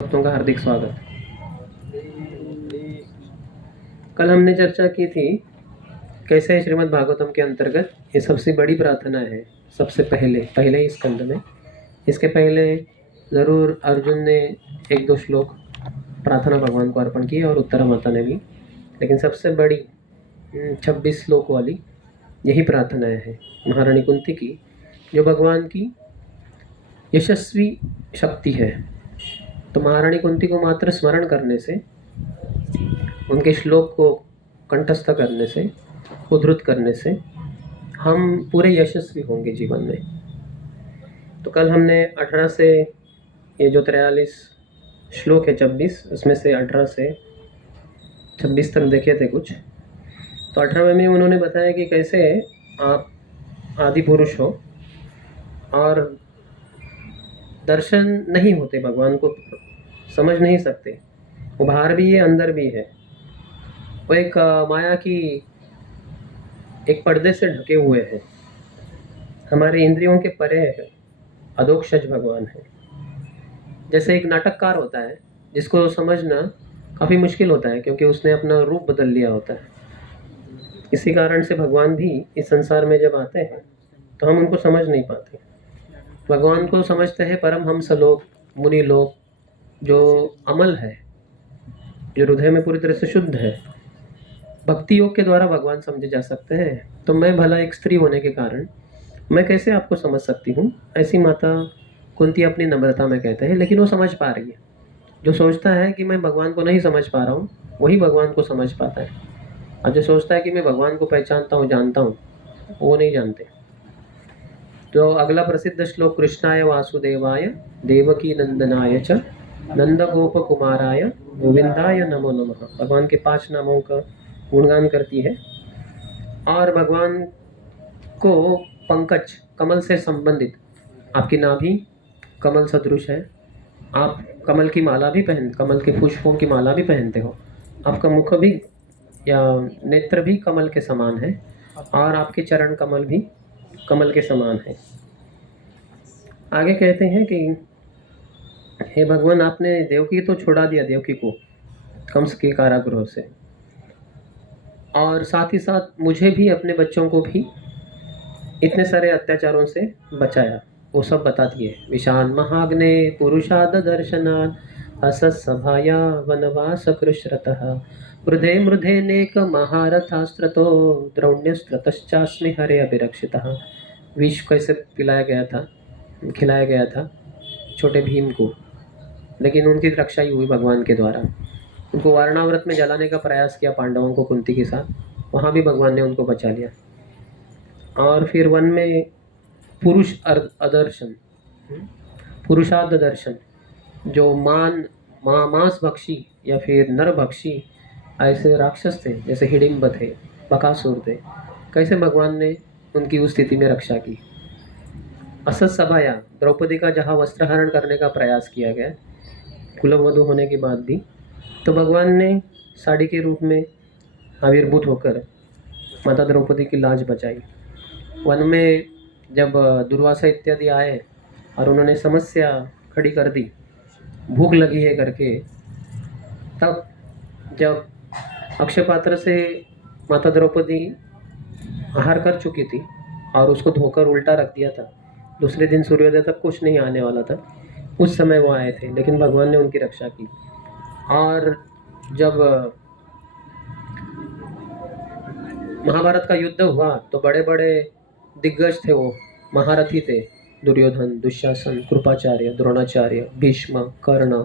भक्तों का हार्दिक स्वागत। कल हमने चर्चा की थी कैसे श्रीमद् भागवतम के अंतर्गत ये सबसे बड़ी प्रार्थना है। सबसे पहले ही स्कंद में, इसके पहले ज़रूर अर्जुन ने एक दो श्लोक प्रार्थना भगवान को अर्पण की और उत्तरा माता ने भी, लेकिन सबसे बड़ी 26 श्लोक वाली यही प्रार्थनाएं हैं महारानी कुंती की, जो भगवान की यशस्वी शक्ति है। तो महारानी कुंती को मात्र स्मरण करने से, उनके श्लोक को कंठस्थ करने से, उद्धृत करने से हम पूरे यशस्वी होंगे जीवन में। तो कल हमने 18 से ये जो 43 श्लोक है 26, उसमें से 18 से 26 तक देखे थे कुछ। तो 18वें में उन्होंने बताया कि कैसे आप आदि पुरुष हो और दर्शन नहीं होते, भगवान को समझ नहीं सकते। वो बाहर भी है, अंदर भी है। वो एक माया की एक पर्दे से ढके हुए हैं, हमारे इंद्रियों के परे है, अधोक्षज भगवान है। जैसे एक नाटककार होता है जिसको समझना काफ़ी मुश्किल होता है, क्योंकि उसने अपना रूप बदल लिया होता है। इसी कारण से भगवान भी इस संसार में जब आते हैं तो हम उनको समझ नहीं पाते। भगवान को समझते हैं परम हंस लोग, मुनि लोग, जो अमल है, जो हृदय में पूरी तरह से शुद्ध है। भक्ति योग के द्वारा भगवान समझे जा सकते हैं। तो मैं भला एक स्त्री होने के कारण मैं कैसे आपको समझ सकती हूँ, ऐसी माता कुंती अपनी नम्रता में कहते हैं। लेकिन वो समझ पा रही है। जो सोचता है कि मैं भगवान को नहीं समझ पा रहा हूँ, वही भगवान को समझ पाता है। और जो सोचता है कि मैं भगवान को पहचानता हूँ, जानता हूँ, वो नहीं जानते। तो अगला प्रसिद्ध श्लोक, कृष्णाय वासुदेवाय देवकी नंदनाय च नंद गोप कुमाराय गोविंदाय नमो नमः, भगवान के 5 नामों का गुणगान करती है। और भगवान को पंकज, कमल से संबंधित, आपकी नाभि कमल सदृश है, आप कमल की माला भी कमल के पुष्पों की माला भी पहनते हो, आपका मुख भी या नेत्र भी कमल के समान है, और आपके चरण कमल भी कमल के समान है। आगे कहते हैं कि हे भगवान, आपने देवकी तो छुड़ा दिया, देवकी को कंस के कारागृह से, और साथ ही साथ मुझे भी, अपने बच्चों को भी इतने सारे अत्याचारों से बचाया। वो सब बता दिए। विशान महाग्ने पुरुषाद दर्शनात् असत्सभाया वनवास कृश्रतः मृधे मृधे नेक महारथास्त्रतो द्रौण्यस्त्रतश्चास्मि हरे अभिरक्षितः। विष कैसे पिलाया गया था, खिलाया गया था छोटे भीम को, लेकिन उनकी रक्षा ही हुई भगवान के द्वारा। उनको वारणाव्रत में जलाने का प्रयास किया पांडवों को कुंती के साथ, वहाँ भी भगवान ने उनको बचा लिया। और फिर वन में अदर्शन, पुरुषार्थ दर्शन, जो मांस भक्षी या फिर नर भक्षी ऐसे राक्षस थे, जैसे हिडिंब थे, बकासुर थे, कैसे भगवान ने उनकी उस स्थिति में रक्षा की। असत सभाया, द्रौपदी का जहाँ वस्त्रहरण करने का प्रयास किया गया कुलवधू होने के बाद भी, तो भगवान ने साड़ी के रूप में आविर्भूत होकर माता द्रौपदी की लाज बचाई। वन में जब दुर्वासा इत्यादि आए और उन्होंने समस्या खड़ी कर दी, भूख लगी है करके, तब जब अक्षय पात्र से माता द्रौपदी आहार कर चुकी थी और उसको धोकर उल्टा रख दिया था, दूसरे दिन सूर्योदय तक कुछ नहीं आने वाला था, उस समय वो आए थे, लेकिन भगवान ने उनकी रक्षा की। और जब महाभारत का युद्ध हुआ तो बड़े बड़े दिग्गज थे, वो महारथी थे, दुर्योधन, दुशासन, कृपाचार्य, द्रोणाचार्य, भीष्म, कर्ण,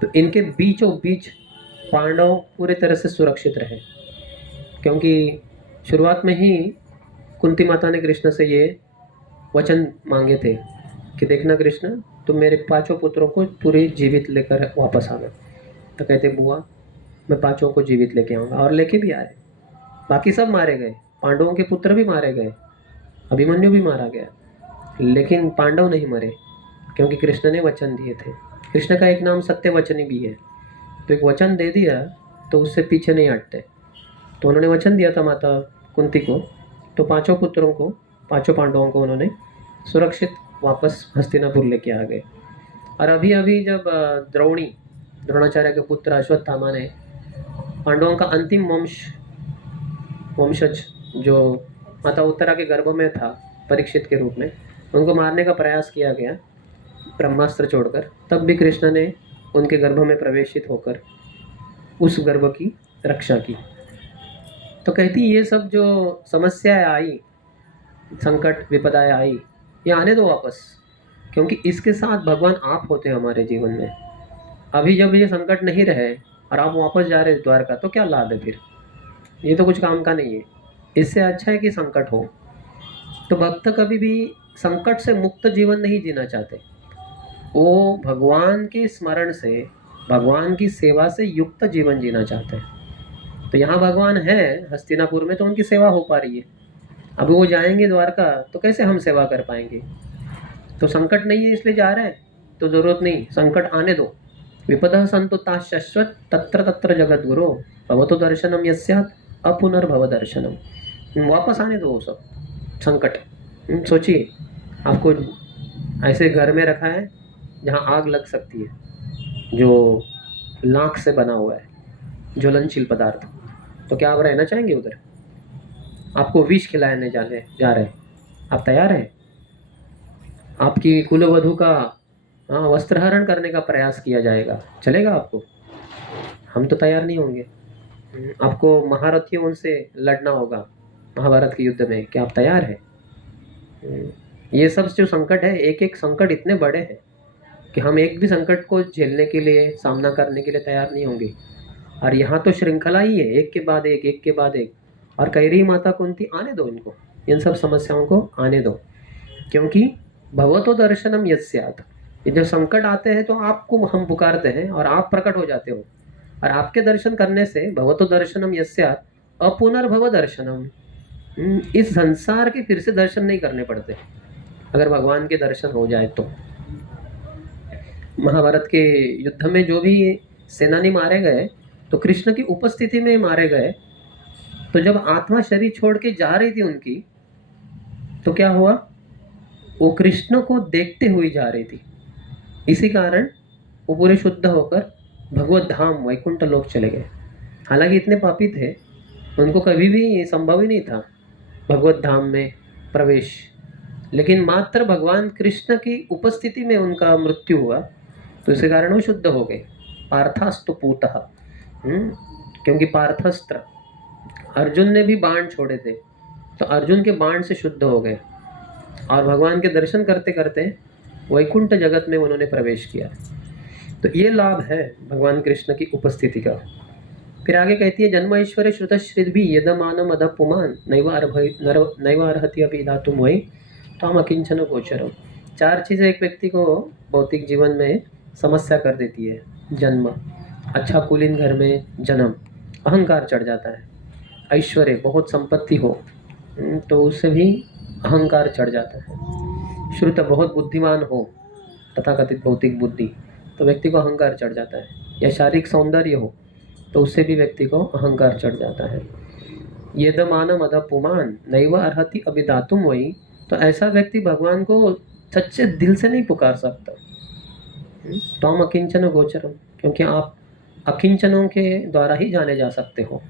तो इनके बीचों बीच पांडव पूरी तरह से सुरक्षित रहे। क्योंकि शुरुआत में ही कुंती माता ने कृष्ण से ये वचन मांगे थे कि देखना कृष्ण, तुम मेरे 5 पुत्रों को पूरे जीवित लेकर वापस आना। तो कहते बुआ, मैं 5 को जीवित लेके आऊँगा, और लेके भी आए। बाकी सब मारे गए, पांडवों के पुत्र भी मारे गए, अभिमन्यु भी मारा गया, लेकिन पांडव नहीं मरे, क्योंकि कृष्ण ने वचन दिए थे। कृष्ण का एक नाम सत्यवचनी भी है। तो एक वचन दे दिया तो उससे पीछे नहीं हटते। तो उन्होंने वचन दिया था माता कुंती को, तो 5 पुत्रों को, 5 पांडवों को उन्होंने सुरक्षित वापस हस्तिनापुर लेके आ गए। और अभी अभी जब द्रोणाचार्य के पुत्र अश्वत्थामा ने पांडवों का अंतिम वंशज जो माता उत्तरा के गर्भ में था परीक्षित के रूप में, उनको मारने का प्रयास किया गया ब्रह्मास्त्र छोड़कर, तब भी कृष्ण ने उनके गर्भ में प्रवेशित होकर उस गर्भ की रक्षा की। तो कहती ये सब जो समस्याएं आई, संकट विपदाएं आई, ये आने दो वापस, क्योंकि इसके साथ भगवान आप होते हैं हमारे जीवन में। अभी जब ये संकट नहीं रहे और आप वापस जा रहे द्वारका, तो क्या लाभ है फिर? ये तो कुछ काम का नहीं है। इससे अच्छा है कि संकट हो। तो भक्त कभी भी संकट से मुक्त जीवन नहीं जीना चाहते, वो भगवान के स्मरण से, भगवान की सेवा से युक्त जीवन जीना चाहते हैं। तो यहाँ भगवान है हस्तिनापुर में, तो उनकी सेवा हो पा रही है। अब वो जाएंगे द्वारका तो कैसे हम सेवा कर पाएंगे? तो संकट नहीं है इसलिए जा रहे हैं, तो जरूरत नहीं, संकट आने दो। विपदः संतुता शाश्वत तत्र तत्र जगत गुरो भवतो दर्शनम यस्यात् अपुनर्भव दर्शनम। वापस आने दो वो सब संकट। सोचिए, आपको ऐसे घर में रखा है जहाँ आग लग सकती है, जो लाख से बना हुआ है, ज्वलनशील पदार्थ, तो क्या आप रहना चाहेंगे उधर? आपको विष खिलाने जा रहे हैं, आप तैयार हैं? आपकी कुलवधू का वस्त्रहरण करने का प्रयास किया जाएगा, चलेगा आपको? हम तो तैयार नहीं होंगे। आपको महारथियों से लड़ना होगा महाभारत के युद्ध में, क्या आप तैयार हैं? ये सब जो संकट है, एक एक संकट इतने बड़े हैं कि हम एक भी संकट को झेलने के लिए, सामना करने के लिए तैयार नहीं होंगे। और यहाँ तो श्रृंखला ही है, एक के बाद एक, एक के बाद एक। और कह रही माता कुंती, आने दो इनको, इन सब समस्याओं को आने दो, क्योंकि भवतो दर्शनम यस्यात्। ये जब संकट आते हैं तो आपको हम पुकारते हैं और आप प्रकट हो जाते हो, और आपके दर्शन करने से भवतो दर्शनम यस्यात् अपुनर्भव दर्शनम। इस संसार के फिर से दर्शन नहीं करने पड़ते अगर भगवान के दर्शन हो जाए तो। महाभारत के युद्ध में जो भी सेनानी मारे गए, तो कृष्ण की उपस्थिति में मारे गए। तो जब आत्मा शरीर छोड़ के जा रही थी उनकी, तो क्या हुआ? वो कृष्ण को देखते हुए जा रही थी। इसी कारण वो पूरे शुद्ध होकर भगवत धाम वैकुंठ लोक चले गए। हालांकि इतने पापी थे, उनको कभी भी संभव ही नहीं था भगवत धाम में प्रवेश, लेकिन मात्र भगवान कृष्ण की उपस्थिति में उनका मृत्यु हुआ, तो इसी कारण वो शुद्ध हो गए। पार्थास्तु पूतः, क्योंकि पार्थस्त्र, अर्जुन ने भी बाण छोड़े थे, तो अर्जुन के बाण से शुद्ध हो गए और भगवान के दर्शन करते करते वैकुंठ जगत में उन्होंने प्रवेश किया। तो ये लाभ है भगवान कृष्ण की उपस्थिति का। फिर आगे कहती है, जन्म ऐश्वर्य श्रुतश्रिद्भि यदमानम अध पुमान नैव अर्हति अपि दातुम वै त्वाम अकिंचन गोचरम। चार चीज़ें एक व्यक्ति को भौतिक जीवन में समस्या कर देती है। जन्म, अच्छा कुलीन घर में जन्म, अहंकार चढ़ जाता है। ऐश्वर्य, बहुत संपत्ति हो तो उससे भी अहंकार चढ़ जाता है। श्रुत, बहुत बुद्धिमान हो, तथाकथित भौतिक बुद्धि, तो व्यक्ति को अहंकार चढ़ जाता है। या शारीरिक सौंदर्य हो तो उससे भी व्यक्ति को अहंकार चढ़ जाता है। यदमानम अध पुमान नैव अर्हति अभिदातुम वै, तो ऐसा व्यक्ति भगवान को सच्चे दिल से नहीं पुकार सकता। त्वम अकिंचन गोचरम, क्योंकि आप अकिंचनों के द्वारा ही जाने जा सकते हो।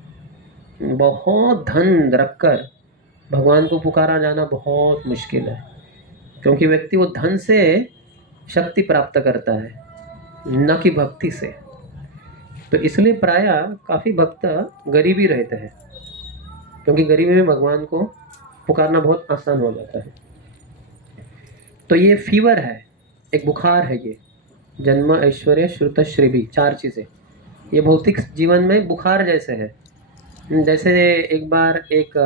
बहुत धन रखकर भगवान को पुकारा जाना बहुत मुश्किल है, क्योंकि व्यक्ति वो धन से शक्ति प्राप्त करता है, न कि भक्ति से। तो इसलिए प्रायः काफ़ी भक्त गरीबी रहते हैं, क्योंकि गरीबी में भगवान को पुकारना बहुत आसान हो जाता है। तो ये फीवर है, एक बुखार है ये, जन्म ऐश्वर्य श्रुत श्रीभी, चार चीज़ें ये भौतिक जीवन में बुखार जैसे है। जैसे एक बार एक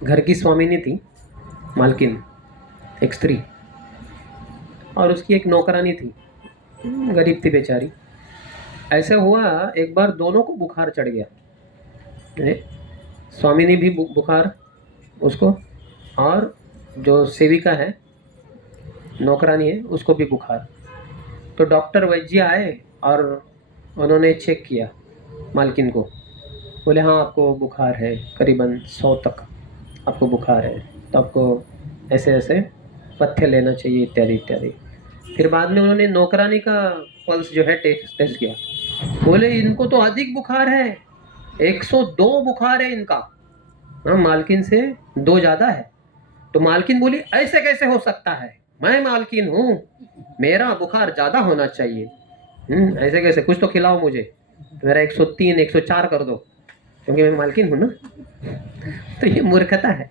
घर की स्वामिनी थी, मालकिन, एक स्त्री, और उसकी एक नौकरानी थी, गरीब थी बेचारी। ऐसे हुआ एक बार दोनों को बुखार चढ़ गया, स्वामिनी भी बुखार उसको, और जो सेविका है, नौकरानी है, उसको भी बुखार। तो डॉक्टर वैद्य आए और उन्होंने चेक किया मालकिन को, बोले हाँ आपको बुखार है, करीबन 100 तक आपको बुखार है, तो आपको ऐसे ऐसे पथ्य लेना चाहिए इत्यादि इत्यादि। फिर बाद में उन्होंने नौकरानी का पल्स जो है टेस्ट किया, बोले इनको तो अधिक बुखार है, 102 बुखार है इनका। हाँ, मालकिन से 2 ज़्यादा है। तो मालकिन बोली ऐसे कैसे हो सकता है, मैं मालकिन हूँ, मेरा बुखार ज़्यादा होना चाहिए। ऐसे कैसे, कुछ तो खिलाओ मुझे, मेरा 103 104 कर दो, क्योंकि मैं मालकिन हूँ ना। तो ये मूर्खता है।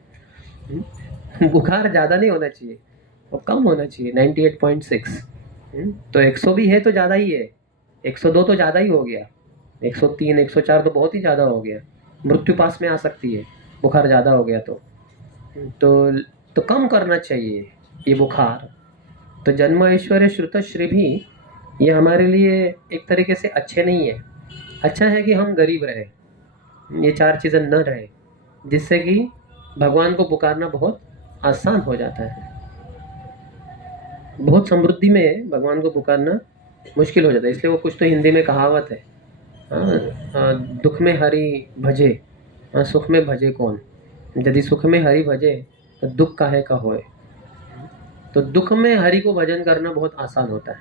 बुखार ज़्यादा नहीं होना चाहिए, वो कम होना चाहिए, 98.6। तो 100 भी है तो ज़्यादा ही है, 102 तो ज़्यादा ही हो गया, 103 104 तो बहुत ही ज़्यादा हो गया, मृत्यु पास में आ सकती है बुखार ज़्यादा हो गया तो तो कम करना चाहिए ये बुखार। तो जन्म ऐश्वर्य श्रुत श्री भी ये हमारे लिए एक तरीके से अच्छे नहीं है। अच्छा है कि हम गरीब रहे, ये 4 चीज़ें न रहे, जिससे कि भगवान को पुकारना बहुत आसान हो जाता है। बहुत समृद्धि में भगवान को पुकारना मुश्किल हो जाता है। इसलिए वो कुछ तो हिंदी में कहावत है, दुख में हरि भजे, सुख में भजे कौन। यदि सुख में हरि भजे तो दुख काहे का होए। तो दुख में हरि को भजन करना बहुत आसान होता है,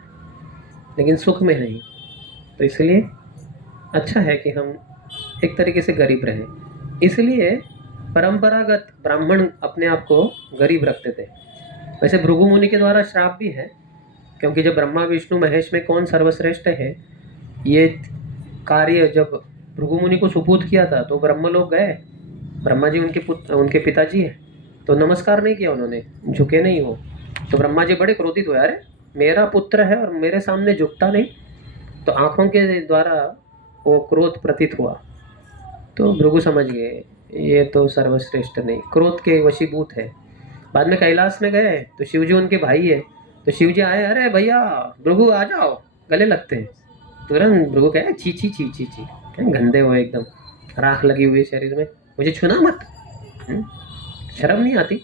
लेकिन सुख में नहीं। तो इसलिए अच्छा है कि हम एक तरीके से गरीब रहें। इसलिए परंपरागत ब्राह्मण अपने आप को गरीब रखते थे। वैसे भृगु मुनि के द्वारा श्राप भी है, क्योंकि जब ब्रह्मा विष्णु महेश में कौन सर्वश्रेष्ठ है, ये कार्य जब भृगु मुनि को सुपूत किया था तो ब्रह्मलोक गए। ब्रह्मा जी उनके पुत्र, उनके पिताजी है, तो नमस्कार नहीं किया उन्होंने, झुके नहीं वो। तो ब्रह्मा जी बड़े क्रोधित हुए, अरे मेरा पुत्र है और मेरे सामने झुकता नहीं। तो आंखों के द्वारा वो क्रोध प्रतीत हुआ। तो भृगु समझ गए ये तो सर्वश्रेष्ठ नहीं, क्रोध के वशीभूत है। बाद में कैलाश में गए तो शिव जी उनके भाई है, तो शिव जी आए, अरे भैया भृगु आ जाओ, गले लगते हैं। तुरंत भृगु कहे ची ची ची ची ची, क्या गंदे हो एकदम, राख लगी हुई शरीर में, मुझे छूना मत, शर्म नहीं आती,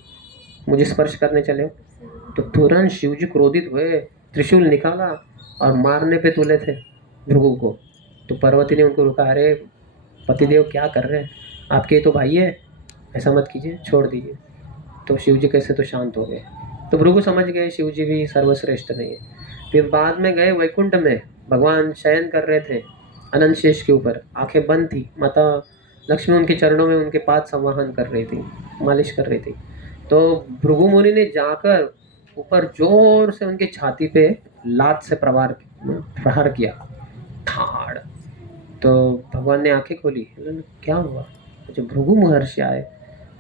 मुझे स्पर्श करने चले हो। तो तुरंत शिव जी क्रोधित हुए, त्रिशूल निकाला और मारने पे तुले थे भृगु को। तो पार्वती ने उनको रुका, अरे पतिदेव क्या कर रहे हैं, आपके तो भाई है, ऐसा मत कीजिए, छोड़ दीजिए। तो शिव जी कैसे तो शांत हो गए। तो भृगु समझ गए शिव जी भी सर्वश्रेष्ठ नहीं है। फिर बाद में गए वैकुंठ में, भगवान शयन कर रहे थे अनंत शेष के ऊपर, आंखें बंद थी, माता लक्ष्मी उनके चरणों में उनके पाद संवाहन कर रही थी, मालिश कर रही थी। तो भृगु मुनि ने जाकर ऊपर जोर से उनकी छाती पे लात से प्रहार किया, ठाड़। तो भगवान ने आंखें खोली, क्या हुआ। जब भृगु महर्षि आए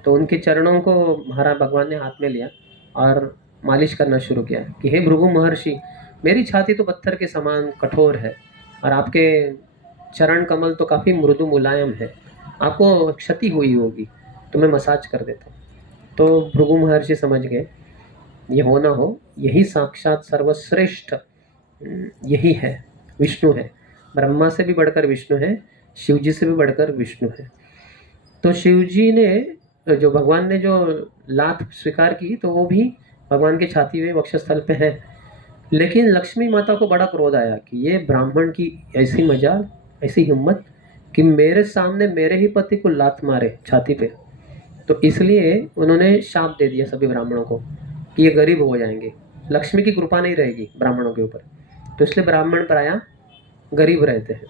तो उनके चरणों को महाराज भगवान ने हाथ में लिया और मालिश करना शुरू किया कि हे भृगु महर्षि, मेरी छाती तो पत्थर के समान कठोर है और आपके चरण कमल तो काफ़ी मृदु मुलायम है, आपको क्षति हुई होगी, तो मैं मसाज कर देता हूँ। तो भृगु महर्षि समझ गए ये हो ना हो, यही साक्षात सर्वश्रेष्ठ यही है, विष्णु है। ब्रह्मा से भी बढ़कर विष्णु है, शिव जी से भी बढ़कर विष्णु है। तो शिव जी ने जो भगवान ने जो लात स्वीकार की तो वो भी भगवान के छाती में वक्षस्थल पे है। लेकिन लक्ष्मी माता को बड़ा क्रोध आया कि ये ब्राह्मण की ऐसी मजाल, ऐसी हिम्मत कि मेरे सामने मेरे ही पति को लात मारे छाती पे। तो इसलिए उन्होंने शाप दे दिया सभी ब्राह्मणों को कि ये गरीब हो जाएंगे, लक्ष्मी की कृपा नहीं रहेगी ब्राह्मणों के ऊपर। तो इसलिए ब्राह्मण प्रायः गरीब रहते हैं,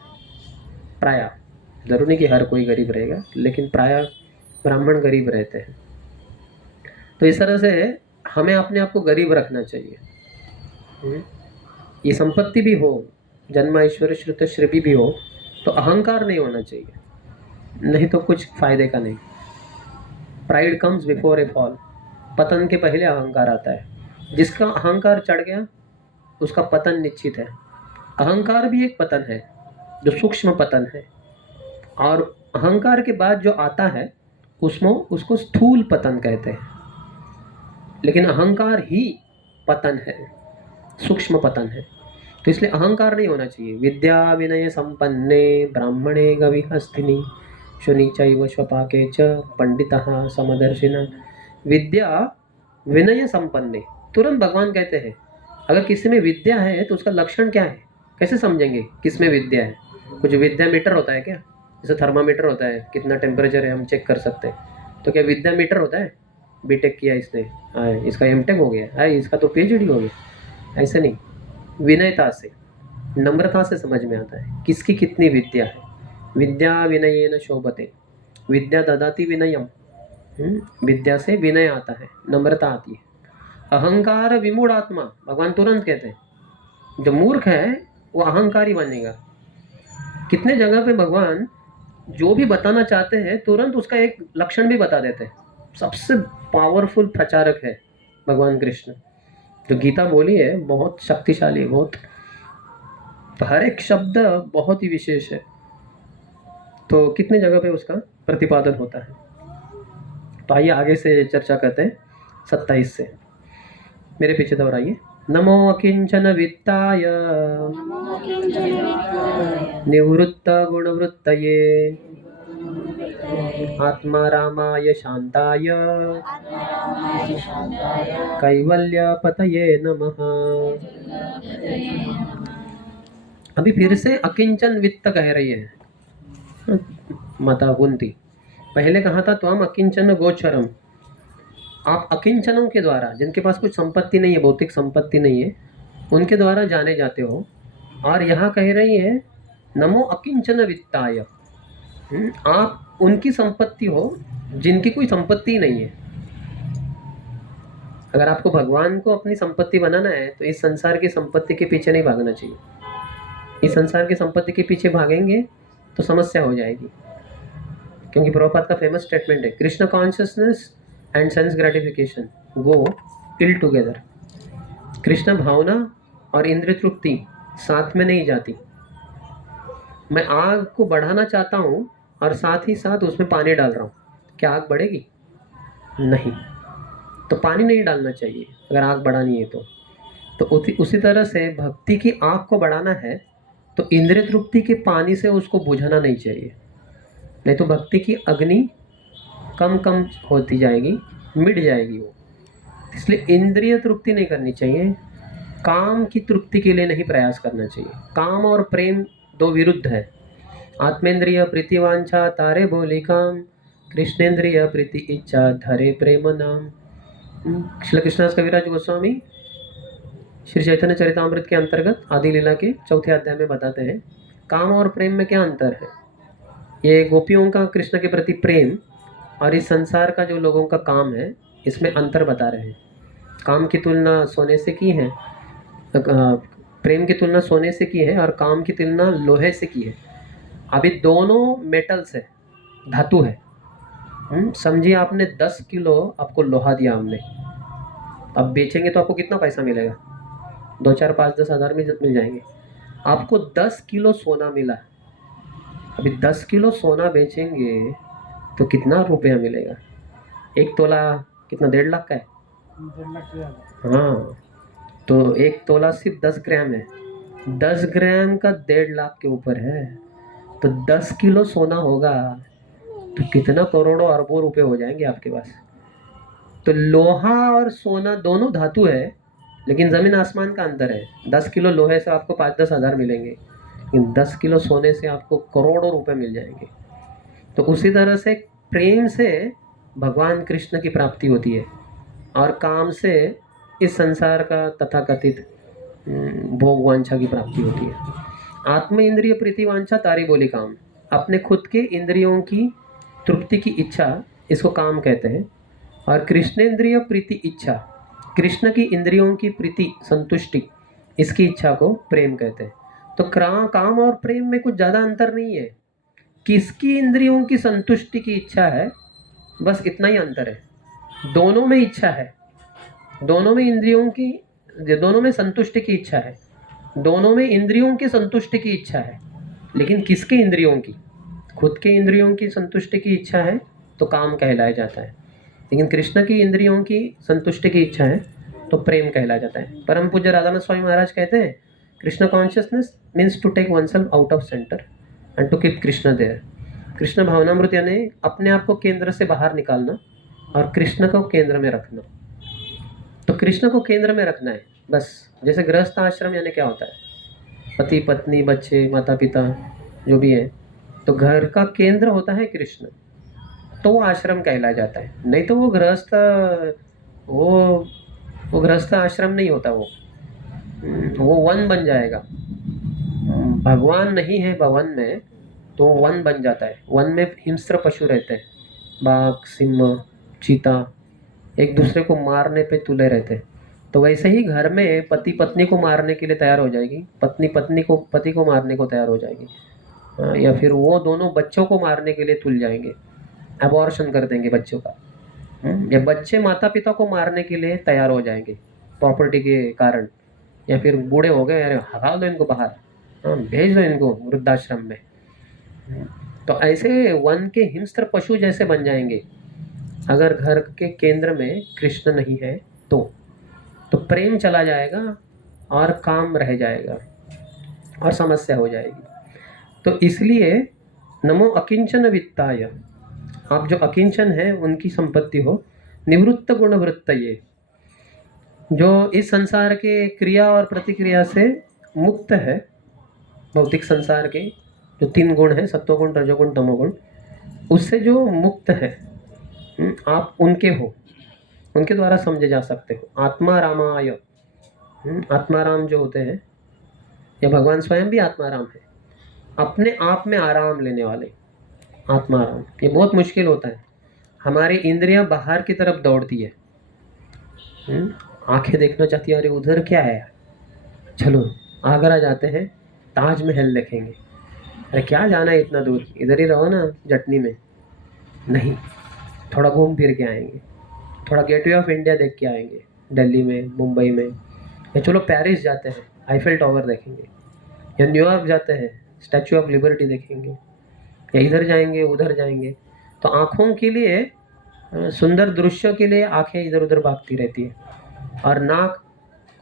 प्रायः, जरूर नहीं कि हर कोई गरीब रहेगा, लेकिन प्रायः ब्राह्मण गरीब रहते हैं। तो इस तरह से हमें अपने आप को गरीब रखना चाहिए। ये संपत्ति भी हो, जन्म ऐश्वर्य श्रुत श्री भी हो, तो अहंकार नहीं होना चाहिए, नहीं तो कुछ फायदे का नहीं। Pride comes before A fall, पतन के पहले अहंकार आता है। जिसका अहंकार चढ़ गया उसका पतन निश्चित है। अहंकार भी एक पतन है, जो सूक्ष्म पतन है, और अहंकार के बाद जो आता है उसमें उसको स्थूल पतन कहते हैं। लेकिन अहंकार ही पतन है, सूक्ष्म पतन है। तो इसलिए अहंकार नहीं होना चाहिए। विद्या विनय संपन्ने ब्राह्मणे गविहस्तिनि शुनि चैव स्वपाके च पंडितः समदर्शिनः। विद्या विनय संपन्ने, तुरंत भगवान कहते हैं अगर किसी में विद्या है तो उसका लक्षण क्या है, कैसे समझेंगे किस में विद्या है। कुछ विद्या मीटर होता है क्या, जैसे थर्मामीटर होता है, कितना टेम्परेचर है हम चेक कर सकते हैं, तो क्या विद्या मीटर होता है? बीटेक किया इसने, इसका एमटेक हो गया, इसका तो पीएचडी हो गया। ऐसे नहीं, विनयता से, नम्रता से समझ में आता है किसकी कितनी विद्या है। विद्या विनयेन शोभते, विद्या ददाति विनयम। विद्या से विनय आता है, नम्रता आती है। अहंकार विमूढ़ आत्मा, भगवान तुरंत कहते हैं जो मूर्ख है वो अहंकारी बनेगा। कितने जगह पे भगवान जो भी बताना चाहते हैं तुरंत उसका एक लक्षण भी बता देते हैं। सबसे पावरफुल प्रचारक है भगवान कृष्ण। जो गीता बोली है बहुत शक्तिशाली है, बहुत, हर एक शब्द बहुत ही विशेष है। तो कितने जगह पे उसका प्रतिपादन होता है। तो आइए आगे से चर्चा करते हैं 27 से। मेरे पीछे दोहराइए। नमो अकिंचन वित्ताय निवृत्त गुणवृत्तये आत्मा रामाय शांताय कैवल्य पतये नमः। अभी फिर से अकिंचन वित्त कह रही है माता कुंती। पहले कहा था त्वम अकिंचन गोचरम, आप अकिंचनों के द्वारा, जिनके पास कुछ संपत्ति नहीं है, भौतिक संपत्ति नहीं है, उनके द्वारा जाने जाते हो। और यहाँ कह रही है नमो अकिंचन वित्ताय, आप उनकी संपत्ति हो जिनकी कोई संपत्ति नहीं है। अगर आपको भगवान को अपनी संपत्ति बनाना है तो इस संसार की संपत्ति के पीछे नहीं भागना चाहिए। इस संसार की संपत्ति के पीछे भागेंगे तो समस्या हो जाएगी। क्योंकि प्रभुपाद का फेमस स्टेटमेंट है, Krishna consciousness and sense gratification go ill together. Krishna भावना और इंद्रिय तृप्ति साथ में नहीं जाती। मैं आग को बढ़ाना चाहता हूँ और साथ ही साथ उसमें पानी डाल रहा हूँ, क्या आग बढ़ेगी? नहीं। तो पानी नहीं डालना चाहिए अगर आग बढ़ानी है तो उसी तरह से भक्ति की आग को बढ़ाना है तो इंद्रिय तृप्ति के पानी से उसको बुझाना नहीं चाहिए। नहीं तो भक्ति की अग्नि कम कम होती जाएगी, मिट जाएगी वो। इसलिए इंद्रिय तृप्ति नहीं करनी चाहिए, काम की तृप्ति के लिए नहीं प्रयास करना चाहिए। काम और प्रेम दो विरुद्ध है। आत्मेंद्रिय प्रीति वांछा तारे बोली काम, कृष्णेंद्रिय प्रीति इच्छा धरे प्रेम नाम। श्री कृष्णदास कविराज गोस्वामी श्री चैतन्य चरितामृत के अंतर्गत आदि लीला के चौथे अध्याय में बताते हैं काम और प्रेम में क्या अंतर है। ये गोपियों का कृष्ण के प्रति प्रेम और इस संसार का जो लोगों का काम है इसमें अंतर बता रहे हैं। काम की तुलना सोने से की है, प्रेम की तुलना सोने से की है और काम की तुलना लोहे से की है। अभी दोनों मेटल्स है, धातु है। समझिए आपने 10 किलो आपको लोहा दिया हमने, अब बेचेंगे तो आपको कितना पैसा मिलेगा? 2, 4, 5, 10 हज़ार में मिल जाएंगे। आपको 10 किलो सोना मिला, अभी 10 किलो सोना बेचेंगे तो कितना रुपया मिलेगा? 1 तोला कितना? 1.5 लाख का है। हाँ, तो 1 तोला सिर्फ 10 ग्राम है, 10 ग्राम का 1.5 लाख के ऊपर है। तो 10 किलो सोना होगा तो कितना करोड़ों अरबों रुपए हो जाएंगे आपके पास। तो लोहा और सोना दोनों धातु है लेकिन ज़मीन आसमान का अंतर है। 10 किलो लोहे से आपको 5-10 हज़ार मिलेंगे लेकिन 10 किलो सोने से आपको करोड़ों रुपए मिल जाएंगे। तो उसी तरह से प्रेम से भगवान कृष्ण की प्राप्ति होती है और काम से इस संसार का तथाकथित भोग वांछा की प्राप्ति होती है। आत्म इंद्रिय प्रीति वांछा तारी बोली काम, अपने खुद के इंद्रियों की तृप्ति की इच्छा, इसको काम कहते हैं। और कृष्णेंद्रिय प्रीति इच्छा, कृष्ण की इंद्रियों की प्रीति संतुष्टि, इसकी इच्छा को प्रेम कहते हैं। तो काम और प्रेम में कुछ ज़्यादा अंतर नहीं है। किसकी इंद्रियों की संतुष्टि की इच्छा है, बस इतना ही अंतर है। दोनों में इच्छा है, दोनों में इंद्रियों की, दोनों में संतुष्टि की इच्छा है, दोनों में इंद्रियों की संतुष्टि की इच्छा है। लेकिन किसके इंद्रियों की? खुद के इंद्रियों की संतुष्टि की इच्छा है तो काम कहलाया जाता है, लेकिन कृष्ण की इंद्रियों की संतुष्टि की इच्छा है तो प्रेम कहलाया जाता है। परम पूज्य राधानाथ स्वामी महाराज कहते हैं Krishna consciousness means to take oneself out of centre and to keep Krishna there. Krishna भावनामृत यानी अपने आप को केंद्र से बाहर निकालना और कृष्ण को केंद्र में रखना। तो कृष्ण को केंद्र में रखना है बस। जैसे गृहस्थ आश्रम यानी क्या होता है, पति पत्नी बच्चे माता पिता जो भी है, तो घर का केंद्र होता है कृष्ण। तो वो आश्रम कहला जाता है, नहीं तो वो गृहस्थ, वो वो गृहस्थ आश्रम नहीं होता, वो वन बन जाएगा। भगवान नहीं है भवन में तो वन बन जाता है। वन में हिंस्र पशु रहते हैं, बाघ, सिंह, चीता, एक दूसरे को मारने पे तुले रहते हैं। तो वैसे ही घर में पति पत्नी को मारने के लिए तैयार हो जाएगी, पत्नी पति को मारने को तैयार हो जाएगी। या फिर वो दोनों बच्चों को मारने के लिए तुल जाएंगे, अबॉर्शन कर देंगे बच्चों का। या बच्चे माता पिता को मारने के लिए तैयार हो जाएंगे प्रॉपर्टी के कारण। या फिर बूढ़े हो गए, अरे हटा दो इनको बाहर, भेज दो इनको वृद्धाश्रम में। तो ऐसे वन के हिंस्र पशु जैसे बन जाएंगे अगर घर के केंद्र में कृष्ण नहीं है तो प्रेम चला जाएगा और काम रह जाएगा और समस्या हो जाएगी। तो इसलिए नमो अकिंचन वित्ताय, आप जो अकिंचन है उनकी संपत्ति हो, निवृत्त गुणवृत्तये, जो इस संसार के क्रिया और प्रतिक्रिया से मुक्त है, भौतिक संसार के जो 3 गुण है, सत्वगुण, रजोगुण, तमोगुण, उससे जो मुक्त है, आप उनके हो, उनके द्वारा समझे जा सकते हो। आत्मा रामाय, आत्माराम जो होते हैं, या भगवान स्वयं भी आत्माराम है, अपने आप में आराम लेने वाले आत्माराम। ये बहुत मुश्किल होता है, हमारी इंद्रियां बाहर की तरफ दौड़ती है, आंखें देखना चाहती है, अरे उधर क्या है, चलो आगरा जाते हैं, ताजमहल देखेंगे। अरे क्या जाना है इतना दूर, इधर ही रहो ना जटनी में। नहीं, थोड़ा घूम फिर के आएंगे, थोड़ा गेटवे ऑफ इंडिया देख के आएंगे, दिल्ली में, मुंबई में। या चलो पेरिस जाते हैं, आईफेल टावर देखेंगे। या न्यूयॉर्क जाते हैं, स्टैचू ऑफ लिबर्टी देखेंगे। या इधर जाएंगे, उधर जाएंगे। तो आँखों के लिए, सुंदर दृश्यों के लिए आँखें इधर उधर भागती रहती है। और नाक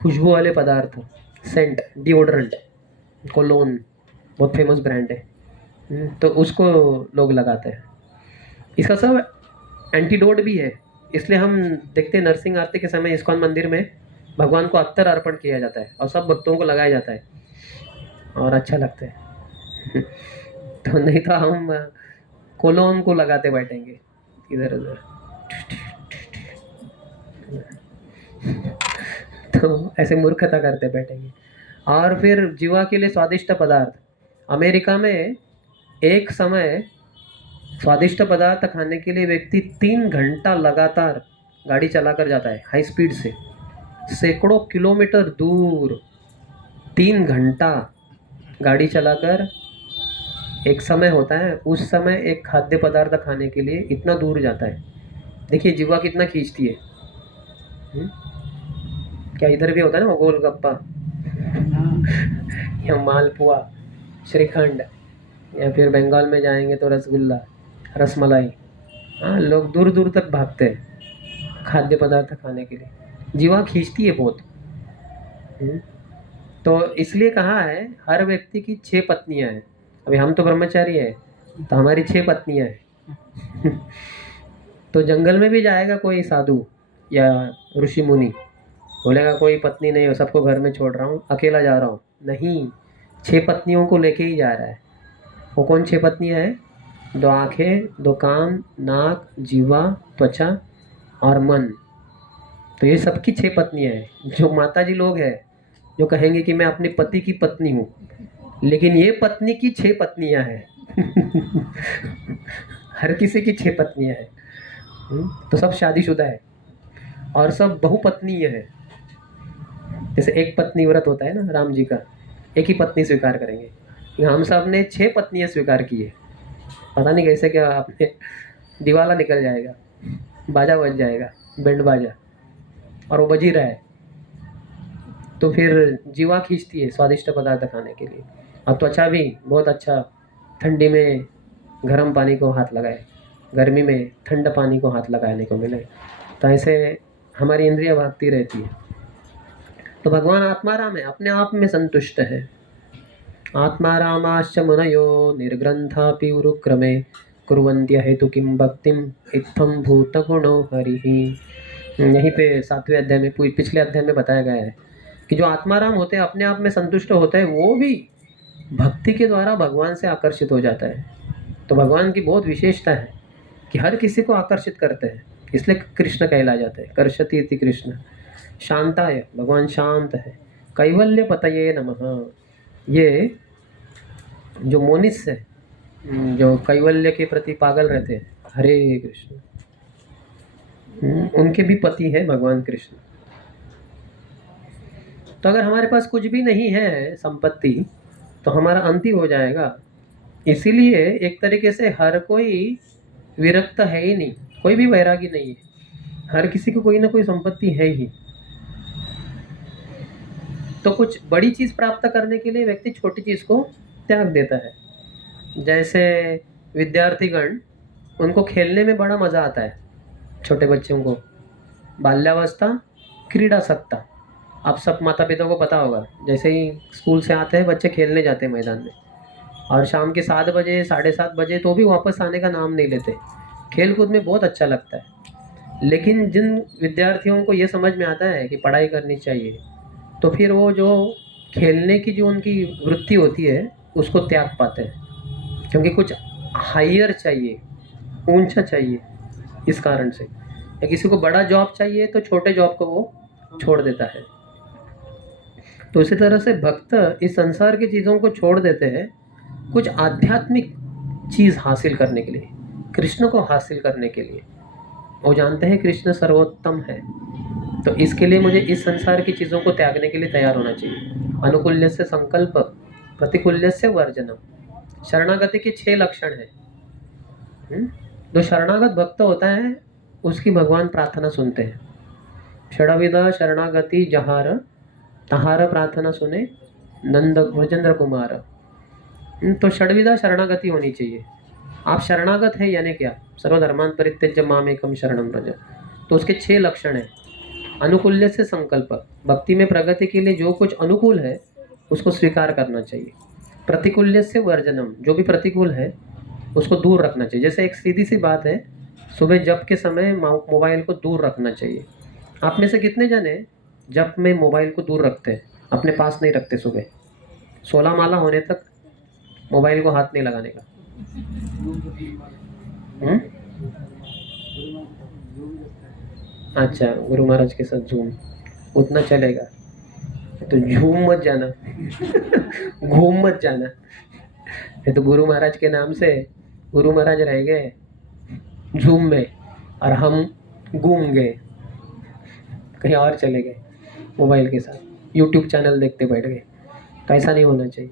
खुशबू वाले पदार्थ, सेंट, डिओड्रेंट, कोलोन बहुत फेमस ब्रांड है, तो उसको लोग लगाते हैं। इसका सब एंटीडोट भी है। इसलिए हम देखते हैं नरसिंह आरती के समय इस्कॉन मंदिर में भगवान को अत्तर अर्पण किया जाता है और सब भक्तों को लगाया जाता है और अच्छा लगता है। तो नहीं तो हम कोलोन को लगाते बैठेंगे इधर उधर। तो ऐसे मूर्खता करते बैठेंगे। और फिर जीवा के लिए स्वादिष्ट पदार्थ, अमेरिका में एक समय स्वादिष्ट पदार्थ खाने के लिए व्यक्ति 3 घंटा लगातार गाड़ी चलाकर जाता है, हाई स्पीड से, सैकड़ों किलोमीटर दूर 3 घंटा गाड़ी चलाकर। एक समय होता है, उस समय एक खाद्य पदार्थ खाने के लिए इतना दूर जाता है। देखिए जीवा कितना खींचती है। क्या इधर भी होता है ना वो गोलगप्पा या मालपुआ, श्रीखंड, या फिर बंगाल में जाएंगे तो रसगुल्ला, रसमलाई। हाँ, लोग दूर दूर तक भागते हैं खाद्य पदार्थ खाने के लिए, जीवा खींचती है बहुत। तो इसलिए कहा है हर व्यक्ति की 6 पत्नियां हैं। अभी हम तो ब्रह्मचारी है, तो हमारी 6 पत्नियां हैं। तो जंगल में भी जाएगा कोई साधु या ऋषि मुनि, बोलेगा कोई पत्नी नहीं हो, सबको घर में छोड़ रहा हूँ, अकेला जा रहा हूँ। नहीं, 6 पत्नियों को लेके ही जा रहा है। वो कौन 6 पत्नियां हैं? 2 आँखें, 2 कान, नाक, जीवा, त्वचा और मन। तो ये सबकी 6 पत्नियां हैं। जो माताजी लोग हैं जो कहेंगे कि मैं अपने पति की पत्नी हूँ, लेकिन ये पत्नी की 6 पत्नियां हैं। हर किसी की 6 पत्नियां हैं। तो सब शादीशुदा है और सब बहुपत्नीय है। जैसे एक पत्नी व्रत होता है ना राम जी का, एक ही पत्नी स्वीकार करेंगे। हम सब ने 6 पत्नियां स्वीकार की है। पता नहीं कैसे, क्या आपने दिवाला निकल जाएगा, बाजा बज जाएगा, बैंड बाजा, और वो बज ही रहा है। तो फिर जीवा खींचती है स्वादिष्ट पदार्थ खाने के लिए। और त्वचा भी बहुत अच्छा, ठंडी में गर्म पानी को हाथ लगाए, गर्मी में ठंडा पानी को हाथ लगाने को मिले। तो ऐसे हमारी इंद्रियां भागती रहती है। तो भगवान आत्माराम है, अपने आप में संतुष्ट है। आत्मारामाश्च मनयो निर्ग्रंथापि उरुक्रमे कुर्वन्त्य हेतु किं भक्तिम इत्थं भूतगुणो हरिः। यहीं पे 7वें अध्याय में, पिछले अध्याय में बताया गया है कि जो आत्माराम होते हैं, अपने आप में संतुष्ट होते हैं, वो भी भक्ति के द्वारा भगवान से आकर्षित हो जाता है। तो भगवान की बहुत विशेषता है कि हर किसी को आकर्षित करते हैं, इसलिए कृष्ण कहला जाते हैं। कर्षति इति कृष्ण। शांताय, भगवान शांत है। कैवल्य पतये नमः। ये जो मोनिस है, जो कैवल्य के प्रति पागल रहते हैं, हरे कृष्ण, उनके भी पति है भगवान कृष्ण। तो अगर हमारे पास कुछ भी नहीं है संपत्ति, तो हमारा अंत ही हो जाएगा। इसीलिए एक तरीके से हर कोई विरक्त है ही नहीं, कोई भी वैरागी नहीं है, हर किसी को कोई ना कोई संपत्ति है ही। तो कुछ बड़ी चीज प्राप्त करने के लिए व्यक्ति छोटी चीज को त्याग देता है। जैसे विद्यार्थीगण, उनको खेलने में बड़ा मजा आता है, छोटे बच्चों को बाल्यावस्था क्रीडासक्ता। आप सब माता पिता को पता होगा, जैसे ही स्कूल से आते हैं बच्चे खेलने जाते हैं मैदान में, और शाम के 7 बजे 7:30 बजे तो भी वापस आने का नाम नहीं लेते। खेल कूद में बहुत अच्छा लगता है। लेकिन जिन विद्यार्थियों को ये समझ में आता है कि पढ़ाई करनी चाहिए, तो फिर वो जो खेलने की जो उनकी वृत्ति होती है उसको त्याग पाते हैं, क्योंकि कुछ हायर चाहिए, ऊंचा चाहिए। इस कारण से या किसी को बड़ा जॉब चाहिए तो छोटे जॉब को वो छोड़ देता है। तो इसी तरह से भक्त इस संसार की चीज़ों को छोड़ देते हैं कुछ आध्यात्मिक चीज़ हासिल करने के लिए, कृष्ण को हासिल करने के लिए। वो जानते हैं कृष्ण सर्वोत्तम है, तो इसके लिए मुझे इस संसार की चीज़ों को त्यागने के लिए तैयार होना चाहिए। अनुकूल्यस्य संकल्प, प्रतिकूल्यस्य वर्जनम। शरणागति के 6 लक्षण हैं। जो शरणागत भक्त होता है उसकी भगवान प्रार्थना सुनते हैं। षडविधा शरणागति जहार, तहार प्रार्थना सुने नंद ब्रजेंद्र कुमार। तो षडविधा शरणागति होनी चाहिए। आप शरणागत है यानी क्या? सर्वधर्मान परित्यज्य मामेकम शरणम व्रज। तो उसके 6 लक्षण हैं। अनुकूल्य से संकल्प, भक्ति में प्रगति के लिए जो कुछ अनुकूल है उसको स्वीकार करना चाहिए। प्रतिकूल्य से वर्जनम, जो भी प्रतिकूल है उसको दूर रखना चाहिए। जैसे एक सीधी सी बात है, सुबह जप के समय मोबाइल को दूर रखना चाहिए। आप में से कितने जने जप में मोबाइल को दूर रखते हैं, अपने पास नहीं रखते? सुबह 16 माला होने तक मोबाइल को हाथ नहीं लगाने का। अच्छा, गुरु महाराज के साथ झूम, उतना चलेगा तो झूम मत जाना घूम मत जाना। ये तो गुरु महाराज के नाम से गुरु महाराज रह गए झूम में और हम घूम गए, कहीं और चले गए मोबाइल के साथ, यूट्यूब चैनल देखते बैठ गए। तो ऐसा नहीं होना चाहिए।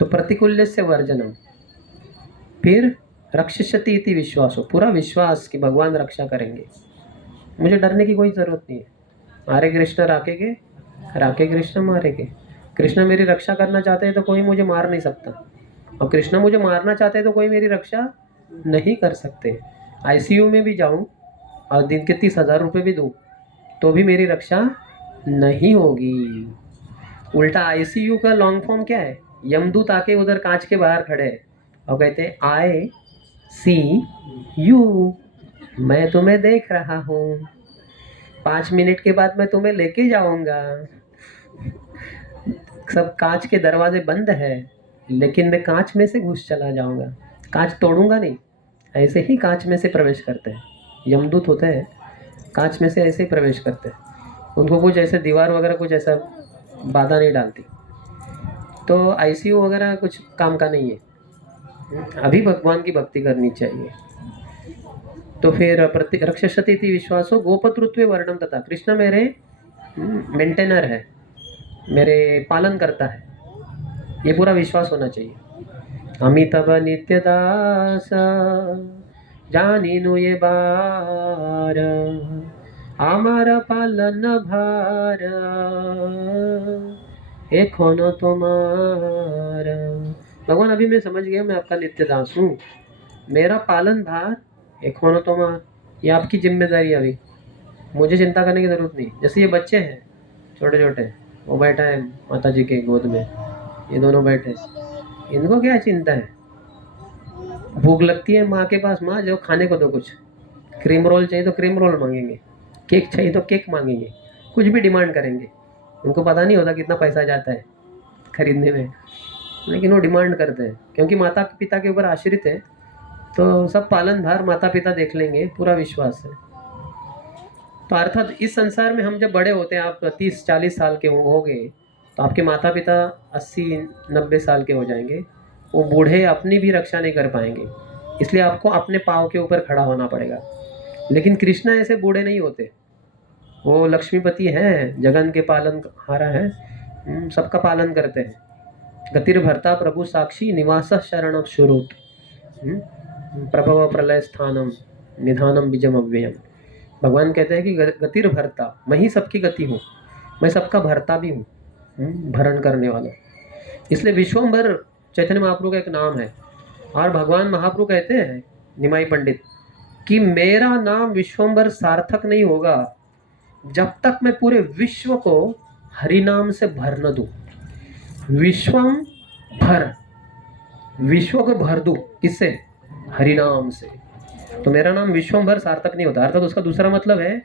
तो प्रतिकूल्य से वर्जनम। फिर रक्षिष्यति इति विश्वासो, पूरा विश्वास कि भगवान रक्षा करेंगे, मुझे डरने की कोई ज़रूरत नहीं है। मारे कृष्ण राखेंगे, राखे कृष्ण मारेंगे। कृष्ण मेरी रक्षा करना चाहते हैं तो कोई मुझे मार नहीं सकता, और कृष्ण मुझे मारना चाहते हैं तो कोई मेरी रक्षा नहीं कर सकते। आईसीयू में भी जाऊं और दिन के 30,000 रुपये भी दूं तो भी मेरी रक्षा नहीं होगी। उल्टा आईसीयू का लॉन्ग फॉर्म क्या है? यमदूत आके उधर कांच के बाहर खड़े हैं और कहते हैं आई सी यू, मैं तुम्हें देख रहा हूँ, 5 मिनट के बाद मैं तुम्हें लेके जाऊंगा। सब कांच के दरवाजे बंद है, लेकिन मैं कांच में से घुस चला जाऊंगा, कांच तोड़ूंगा नहीं। ऐसे ही कांच में से प्रवेश करते हैं यमदूत होते हैं, कांच में से ऐसे ही प्रवेश करते हैं। उनको कुछ ऐसे दीवार वगैरह कुछ ऐसा बाधा नहीं डालती। तो आईसीयू वगैरह कुछ काम का नहीं है, अभी भगवान की भक्ति करनी चाहिए। तो फिर रक्षति इति विश्वासो गोपतृत्व वर्णम तथा, कृष्ण मेरे मेंटेनर है, मेरे पालन करता है, ये पूरा विश्वास होना चाहिए। अमितव नित्य दास जानिनु ये बार, हमारा पालन भार एक होनो तुम्हारा। भगवान अभी मैं समझ गया, मैं आपका नित्य दास हूँ, मेरा पालन भार एक होनो तुम्हारा, ये आपकी जिम्मेदारी है। अभी मुझे चिंता करने की ज़रूरत नहीं। जैसे ये बच्चे हैं छोटे छोटे, वो बैठा है माता जी के गोद में, ये दोनों बैठे, इनको क्या चिंता है? भूख लगती है माँ के पास, माँ जो खाने को दो, कुछ क्रीम रोल चाहिए तो क्रीम रोल मांगेंगे, केक चाहिए तो केक मांगेंगे, कुछ भी डिमांड करेंगे। उनको पता नहीं होता कितना पैसा जाता है खरीदने में, लेकिन वो डिमांड करते हैं क्योंकि माता पिता के ऊपर आश्रित है। तो सब पालनहार माता पिता देख लेंगे, पूरा विश्वास है। तो अर्थात इस संसार में हम जब बड़े होते हैं, आप 30-40 साल के होंगे, तो आपके माता पिता 80-90 साल के हो जाएंगे। वो बूढ़े अपनी भी रक्षा नहीं कर पाएंगे, इसलिए आपको अपने पाँव के ऊपर खड़ा होना पड़ेगा। लेकिन कृष्ण ऐसे बूढ़े नहीं होते, वो लक्ष्मीपति हैं, जगन के पालन हारा है, सबका पालन करते हैं। गतिर्भर्ता प्रभु साक्षी निवास शरण शुरूत, प्रभव प्रलय स्थानम निधानम बीजम अव्ययम। भगवान कहते हैं कि गतिर्भर्ता, मैं ही सबकी गति हूँ, मैं सबका भरता भी हूँ, भरण करने वाला। इसलिए विश्वम्भर चैतन्य महाप्रभु का एक नाम है। और भगवान महाप्रभु कहते हैं निमाई पंडित कि मेरा नाम विश्वम्भर सार्थक नहीं होगा जब तक मैं पूरे विश्व को हरिनाम से भर न दूं। विश्वम भर, विश्व को भर दूं, किससे? हरिनाम से। तो मेरा नाम विश्वम्भर सार्थक नहीं होता, अर्थात उसका दूसरा मतलब है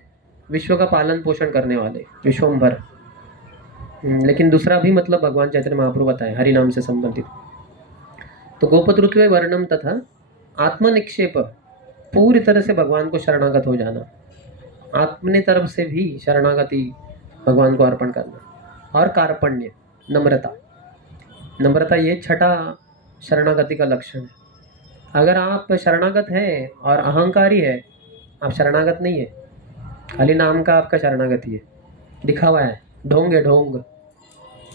विश्व का पालन पोषण करने वाले, विश्वम्भर। लेकिन दूसरा भी मतलब भगवान चैतन्य महाप्रभु बताए हरिनाम से संबंधित। तो गोपतृत्व वर्णम तथा आत्मनिक्षेप, पूरी तरह से भगवान को शरणागत हो जाना, अपने तरफ से भी शरणागति भगवान को अर्पण करना। और कार्पण्य, नम्रता। नम्रता ये छठा शरणागति का लक्षण है। अगर आप शरणागत हैं और अहंकारी है, आप शरणागत नहीं है, खाली नाम का आपका शरणागति है, दिखावा है, ढोंग है, ढोंग,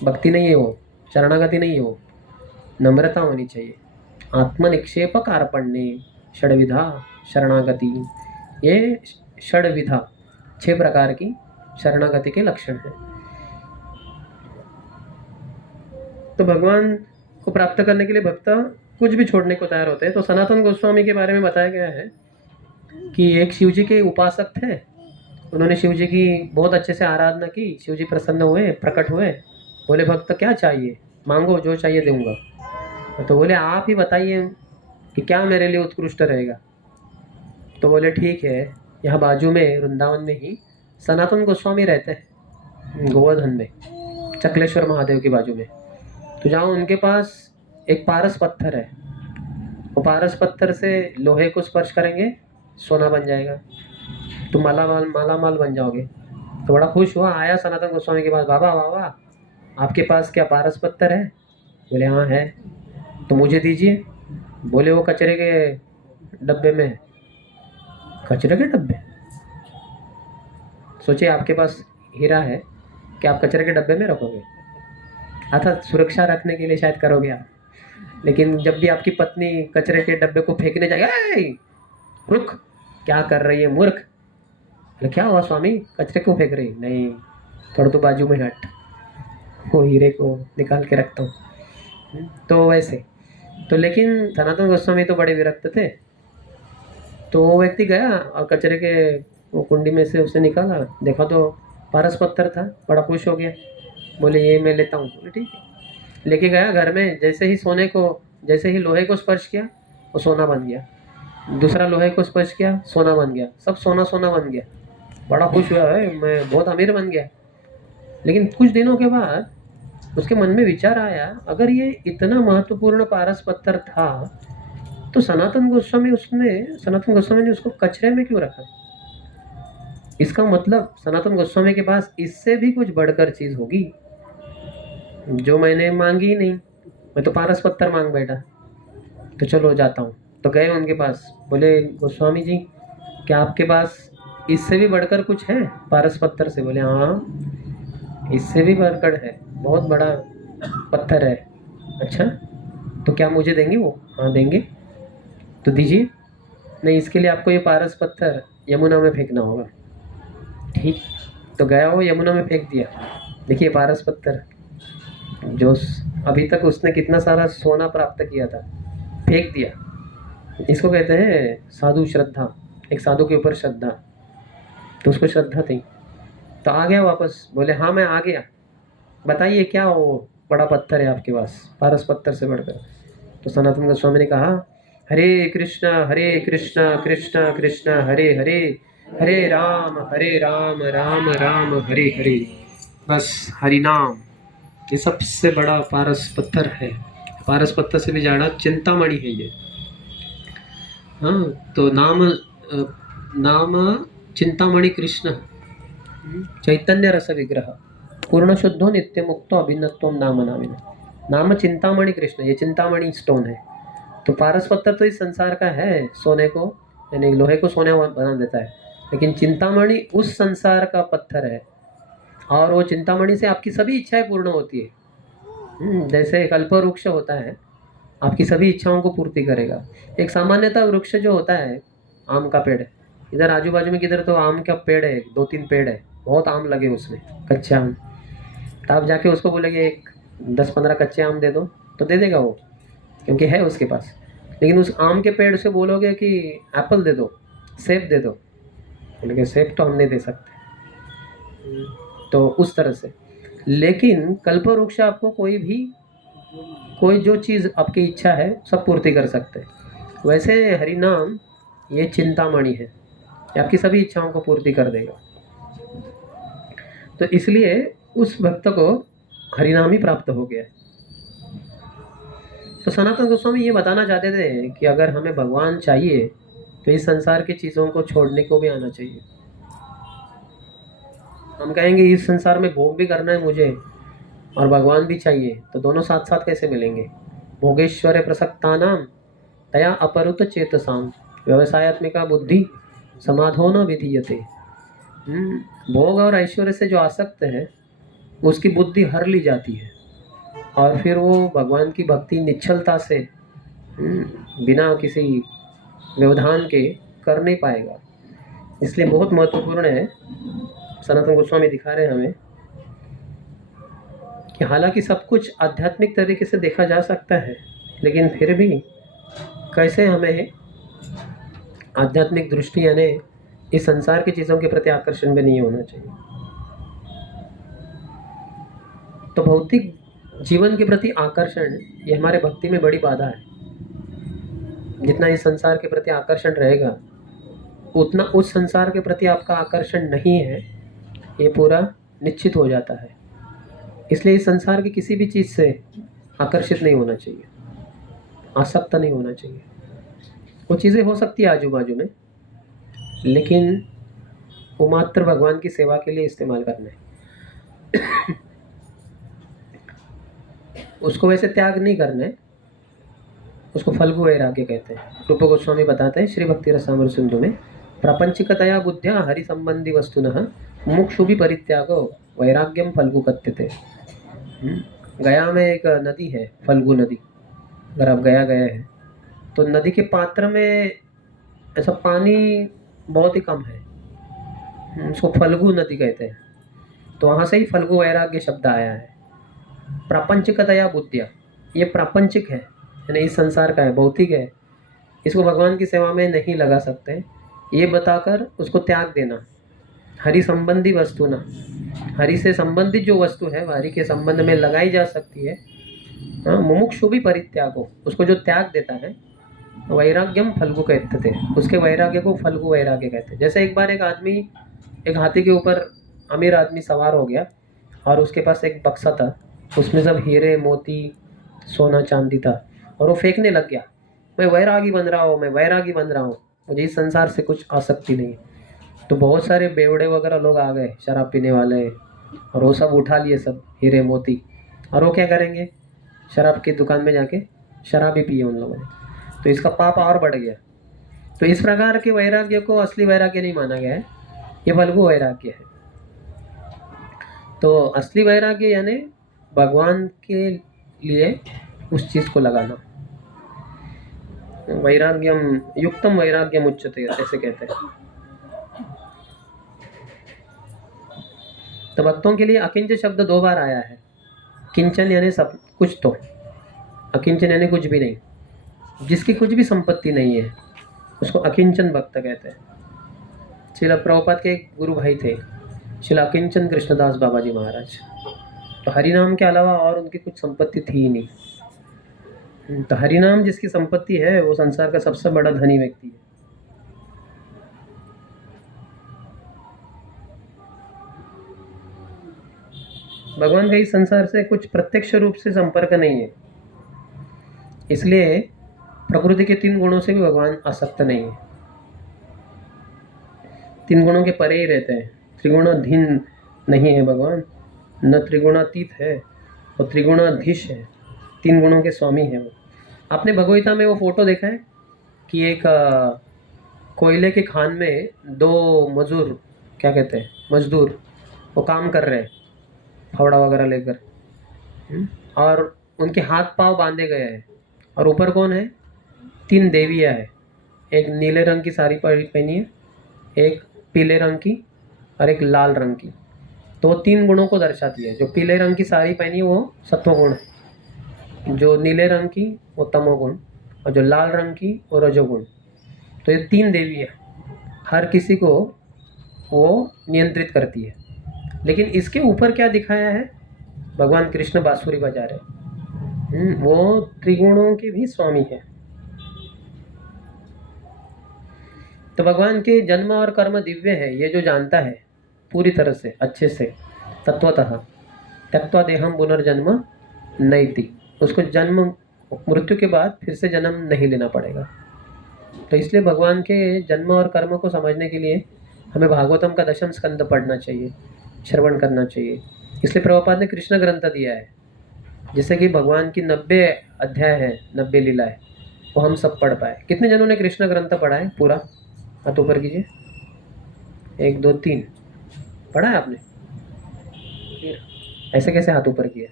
भक्ति नहीं है वो, शरणागति नहीं है वो। नम्रता होनी चाहिए। आत्मनिक्षेप कार्पण्य षड्विधा शरणागति, ये षड्विधा 6 प्रकार की शरणागति के लक्षण हैं। तो भगवान को प्राप्त करने के लिए भक्त कुछ भी छोड़ने को तैयार होते हैं। तो सनातन गोस्वामी के बारे में बताया गया है कि एक शिव जी के उपासक थे, उन्होंने शिव जी की बहुत अच्छे से आराधना की, शिव जी प्रसन्न हुए, प्रकट हुए, बोले भक्त क्या चाहिए, मांगो, जो चाहिए दूंगा। तो बोले आप ही बताइए कि क्या मेरे लिए उत्कृष्ट रहेगा। तो बोले ठीक है, यहाँ बाजू में वृंदावन में ही सनातन गोस्वामी रहते हैं, गोवर्धन में, चकलेश्वर महादेव के बाजू में। तो जाओ, उनके पास एक पारस पत्थर है, वो पारस पत्थर से लोहे को स्पर्श करेंगे, सोना बन जाएगा, तुम मालामाल बन जाओगे। तो बड़ा खुश हुआ, आया सनातन गोस्वामी के पास, बाबा बाबा आपके पास क्या पारस पत्थर है? बोले हाँ है। तो मुझे दीजिए। बोले वो कचरे के डब्बे में है। कचरे के डब्बे? सोचिए आपके पास हीरा है कि आप कचरे के डब्बे में रखोगे? अर्थात सुरक्षा रखने के लिए शायद करोगे आप, लेकिन जब भी आपकी पत्नी कचरे के डब्बे को फेंकने जाएगी, रुक, क्या कर रही है मूर्ख? अरे क्या हुआ स्वामी, कचरे को फेंक रही? नहीं, थोड़ा तो बाजू में हट, वो हीरे को निकाल के रखता हूँ। तो वैसे तो लेकिन सनातन गोस्वामी तो बड़े विरक्त थे। तो वो व्यक्ति गया और कचरे के वो कुंडी में से उसे निकाला, देखा तो पारस पत्थर था, बड़ा खुश हो गया, बोले ये मैं लेता हूँ। बोले ठीक है। लेके गया घर में, जैसे ही लोहे को स्पर्श किया वो सोना बन गया, दूसरा लोहे को स्पर्श किया सोना बन गया, सब सोना सोना बन गया। बड़ा खुश हुआ है, मैं बहुत अमीर बन गया। लेकिन कुछ दिनों के बाद उसके मन में विचार आया, अगर ये इतना महत्वपूर्ण पारस पत्थर था तो सनातन गोस्वामी ने उसको कचरे में क्यों रखा? इसका मतलब सनातन गोस्वामी के पास इससे भी कुछ बढ़कर चीज होगी जो मैंने मांगी ही नहीं, मैं तो पारस पत्थर मांग बैठा। तो चलो जाता हूँ। तो गए उनके पास, बोले गोस्वामी जी क्या आपके पास इससे भी बढ़कर कुछ है पारस पत्थर से? बोले हाँ, इससे भी बढ़कर है, बहुत बड़ा पत्थर है। अच्छा, तो क्या मुझे देंगे वो? हाँ देंगे। तो दीजिए। नहीं, इसके लिए आपको ये पारस पत्थर यमुना में फेंकना होगा। ठीक। तो गया वो यमुना में फेंक दिया। देखिए पारस पत्थर जो अभी तक उसने कितना सारा सोना प्राप्त किया था, फेंक दिया। इसको कहते हैं साधु श्रद्धा, एक साधु के ऊपर श्रद्धा। तो उसको श्रद्धा थी, तो आ गया वापस। बोले हाँ मैं आ गया, बताइए क्या वो बड़ा पत्थर है आपके पास, पारस पत्थर से बढ़कर? तो सनातन गोस्वामी ने कहा हरे कृष्णा कृष्णा कृष्णा हरे हरे, हरे राम राम राम हरे हरे। बस हरि नाम, ये सबसे बड़ा पारस पत्थर है। पारस पत्थर से भी ज़्यादा चिंतामणि है ये। हाँ, तो नाम चिंतामणि कृष्ण चैतन्य रस विग्रह पूर्ण शुद्धो नित्य मुक्तो अभिन्नत्व नाम नामिना। नाम चिंतामणि कृष्ण, ये चिंतामणि स्टोन है। तो पारस पत्थर तो इस संसार का है, सोने को यानी लोहे को सोने बना देता है, लेकिन चिंतामणि उस संसार का पत्थर है, और वो चिंतामणि से आपकी सभी इच्छाएं पूर्ण होती है। जैसे कल्प वृक्ष होता है, आपकी सभी इच्छाओं को पूर्ति करेगा। एक सामान्यतः वृक्ष जो होता है, आम का पेड़, इधर आजू बाजू में किधर तो आम का पेड़ है, 2-3 पेड़ है, बहुत आम लगे उसमें, कच्चे आम। तो आप जाके उसको बोलेंगे एक 10-15 कच्चे आम दे दो, तो दे देगा वो, क्योंकि है उसके पास। लेकिन उस आम के पेड़ से बोलोगे कि एप्पल दे दो, सेब दे दो, बोलेंगे सेब तो हम नहीं दे सकते। तो उस तरह से, लेकिन कल्प वृक्ष आपको कोई जो चीज़ आपकी इच्छा है सब पूर्ति कर सकते हैं। वैसे हरि नाम ये चिंतामणि है, ये आपकी सभी इच्छाओं को पूर्ति कर देगा। तो इसलिए उस भक्त को हरिनाम ही प्राप्त हो गया। तो सनातन गोस्वामी ये बताना चाहते थे कि अगर हमें भगवान चाहिए तो इस संसार की चीज़ों को छोड़ने को भी आना चाहिए। हम कहेंगे इस संसार में भोग भी करना है मुझे और भगवान भी चाहिए, तो दोनों साथ साथ कैसे मिलेंगे? भोगेश्वर प्रसक्तानाम तया अपरुत चेतसाम व्यवसायत्मिका बुद्धि समाधो न विधीयते। भोग और ऐश्वर्य से जो आसक्त है उसकी बुद्धि हर ली जाती है, और फिर वो भगवान की भक्ति निश्चलता से बिना किसी व्यवधान के कर नहीं पाएगा। इसलिए बहुत महत्वपूर्ण है, सनातन गोस्वामी दिखा रहे हैं हमें कि हालांकि सब कुछ आध्यात्मिक तरीके से देखा जा सकता है, लेकिन फिर भी कैसे हमें आध्यात्मिक दृष्टि यानी इस संसार की चीज़ों के प्रति आकर्षण भी नहीं होना चाहिए। तो भौतिक जीवन के प्रति आकर्षण ये हमारे भक्ति में बड़ी बाधा है। जितना इस संसार के प्रति आकर्षण रहेगा उतना उस संसार के प्रति आपका आकर्षण नहीं है, ये पूरा निश्चित हो जाता है। इसलिए इस संसार की किसी भी चीज़ से आकर्षित नहीं होना चाहिए, आसक्त नहीं होना चाहिए। वो चीज़ें हो सकती है आजू बाजू में, लेकिन वो मात्र भगवान की सेवा के लिए इस्तेमाल करना है। उसको वैसे त्याग नहीं करना है, उसको फल्गु वैराग्य कहते हैं। रूप गोस्वामी बताते हैं श्री भक्ति रसामृत सिंधु में, प्रापंचिकतया बुद्ध्या हरि संबंधी वस्तुनः मुमुक्षु भी परित्यागो वैराग्यम फल्गु कथ्यते। गया में एक नदी है, फल्गु नदी। अगर आप गया गए हैं तो नदी के पात्र में ऐसा पानी बहुत ही कम है, उसको फल्गु नदी कहते हैं। तो वहाँ से ही फल्गु वैराग्य शब्द आया है। प्रापंचिकतया बुद्धिया, ये प्रापंचिक है यानी इस संसार का है, भौतिक है, इसको भगवान की सेवा में नहीं लगा सकते, ये बताकर उसको त्याग देना। हरि संबंधी वस्तु ना, हरि से संबंधित जो वस्तु है हरि के संबंध में लगाई जा सकती है। हाँ, मुमुक्षु भी परित्यागो, उसको जो त्याग देता है वैराग्यम फल्गु कहते थे, उसके वैराग्य को फल्गु वैराग्य कहते हैं। जैसे एक बार एक आदमी एक हाथी के ऊपर, अमीर आदमी सवार हो गया और उसके पास एक बक्सा था, उसमें सब हीरे मोती सोना चांदी था, और वो फेंकने लग गया, मैं वैरागी बन रहा हूँ, मैं वैरागी बन रहा हूँ, मुझे इस संसार से कुछ आसक्ति नहीं। तो बहुत सारे बेवड़े वगैरह लोग आ गए, शराब पीने वाले, और वो सब उठा लिए सब हीरे मोती, और वो क्या करेंगे, शराब की दुकान में जाके शराब ही पिए उन लोगों ने। तो इसका पाप और बढ़ गया। तो इस प्रकार के वैराग्य को असली वैराग्य नहीं माना गया है, ये फल्गु वैराग्य है। तो असली वैराग्य यानी भगवान के लिए उस चीज़ को लगाना। वैराग्यम युक्तम वैराग्यम उच्यते ऐसे कहते हैं। तो भक्तों के लिए अकिंचन शब्द 2 बार आया है। किंचन यानी सब कुछ, तो अकिंचन यानी कुछ भी नहीं, जिसकी कुछ भी संपत्ति नहीं है उसको अकिंचन भक्त कहते हैं। श्रील प्रभुपाद के एक गुरु भाई थे, श्रील अकिंचन कृष्णदास बाबा जी महाराज। तो हरिनाम के अलावा और उनकी कुछ संपत्ति थी ही नहीं। तो हरिनाम जिसकी संपत्ति है वो संसार का सबसे बड़ा धनी व्यक्ति है। भगवान का इस संसार से कुछ प्रत्यक्ष रूप से संपर्क नहीं है, इसलिए प्रकृति के 3 गुणों से भी भगवान आसक्त नहीं है, 3 गुणों के परे ही रहते हैं। त्रिगुणाधीन नहीं है भगवान, न त्रिगुणातीत है और त्रिगुणाधीश है, 3 गुणों के स्वामी है वो। आपने भगवगीता में वो फोटो देखा है कि एक कोयले के खान में 2 मजदूर, क्या कहते हैं, मजदूर, वो काम कर रहे हैं फावड़ा वगैरह लेकर, और उनके हाथ पांव बांधे गए हैं, और ऊपर कौन है, 3 देवियाँ है। एक नीले रंग की साड़ी पहनी है, एक पीले रंग की और एक लाल रंग की। तो वो 3 गुणों को दर्शाती है। जो पीले रंग की साड़ी पहनी है वो सत्वगुण है, जो नीले रंग की वो तमोगुण, और जो लाल रंग की वो रजोगुण। तो ये 3 देवी है, हर किसी को वो नियंत्रित करती है। लेकिन इसके ऊपर क्या दिखाया है, भगवान कृष्ण बांसुरी बजा रहे, वो त्रिगुणों के भी स्वामी है। तो भगवान के जन्म और कर्म दिव्य है, ये जो जानता है पूरी तरह से अच्छे से तत्वतः, त्यक्त्वा देहम पुनर्जन्म नैति, उसको जन्म मृत्यु के बाद फिर से जन्म नहीं लेना पड़ेगा। तो इसलिए भगवान के जन्म और कर्म को समझने के लिए हमें भागवतम का 10वीं स्कंद पढ़ना चाहिए, श्रवण करना चाहिए। इसलिए प्रभुपाद ने कृष्ण ग्रंथ दिया है, जिससे कि भगवान की 90 अध्याय है, 90 लीलाएं, वो हम सब पढ़ पाए। कितने जनों ने कृष्ण ग्रंथ पढ़ा है पूरा? हाथ ऊपर कीजिए। 1 2 3 पढ़ा है आपने? ऐसे कैसे हाथ ऊपर किया?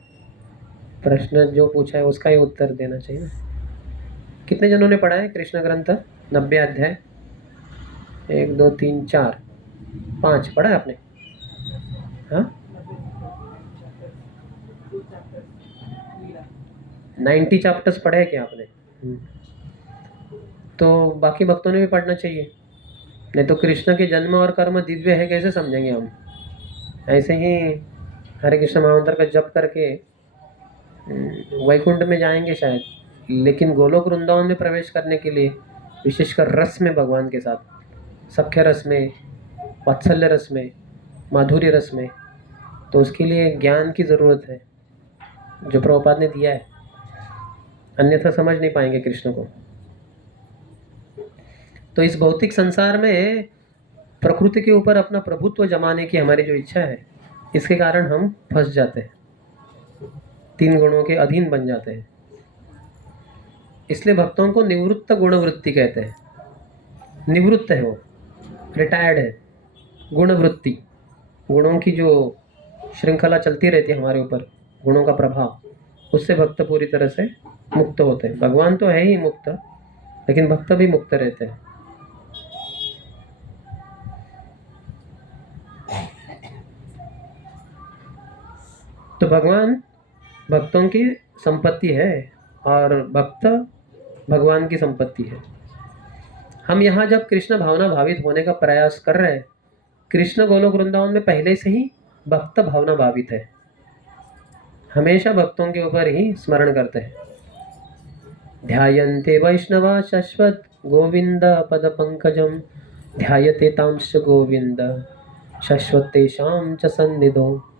प्रश्न जो पूछा है उसका ही उत्तर देना चाहिए ना। कितने जनों ने पढ़ा है कृष्ण ग्रंथ 90 अध्याय? 1 2 3 4 5 पढ़ा है आपने? हाँ, 90 चैप्टर्स पढ़े हैं क्या आपने? तो बाकी भक्तों ने भी पढ़ना चाहिए, नहीं तो कृष्ण के जन्म और कर्म दिव्य है कैसे समझेंगे हम? ऐसे ही हरे कृष्ण महामंत्र का जप करके वैकुंठ में जाएंगे शायद, लेकिन गोलोक वृंदावन में प्रवेश करने के लिए, विशेषकर रस में, भगवान के साथ, सख्य रस में, वात्सल्य रस में, माधुर्य रस में, तो उसके लिए ज्ञान की ज़रूरत है जो प्रभुपाद ने दिया है, अन्यथा समझ नहीं पाएंगे कृष्ण को। तो इस भौतिक संसार में प्रकृति के ऊपर अपना प्रभुत्व जमाने की हमारी जो इच्छा है, इसके कारण हम फंस जाते हैं, 3 गुणों के अधीन बन जाते हैं। इसलिए भक्तों को निवृत्त गुणवृत्ति कहते हैं। निवृत्त है वो, रिटायर्ड है। गुणवृत्ति, गुणों की जो श्रृंखला चलती रहती है हमारे ऊपर, गुणों का प्रभाव, उससे भक्त पूरी तरह से मुक्त होते हैं। भगवान तो है ही मुक्त, लेकिन भक्त भी मुक्त रहते हैं। तो भगवान भक्तों की संपत्ति है और भक्त भगवान की संपत्ति है। हम यहाँ जब कृष्ण भावना भावित होने का प्रयास कर रहे हैं, कृष्ण गोलोक वृंदावन में पहले से ही भक्त भावना भावित है, हमेशा भक्तों के ऊपर ही स्मरण करते हैं। ध्यायन्ते वैष्णवा शाश्वत गोविंद पद पंकजम, ध्यायते तांश गोविंद शाश्वत तेषां च सन्निधो।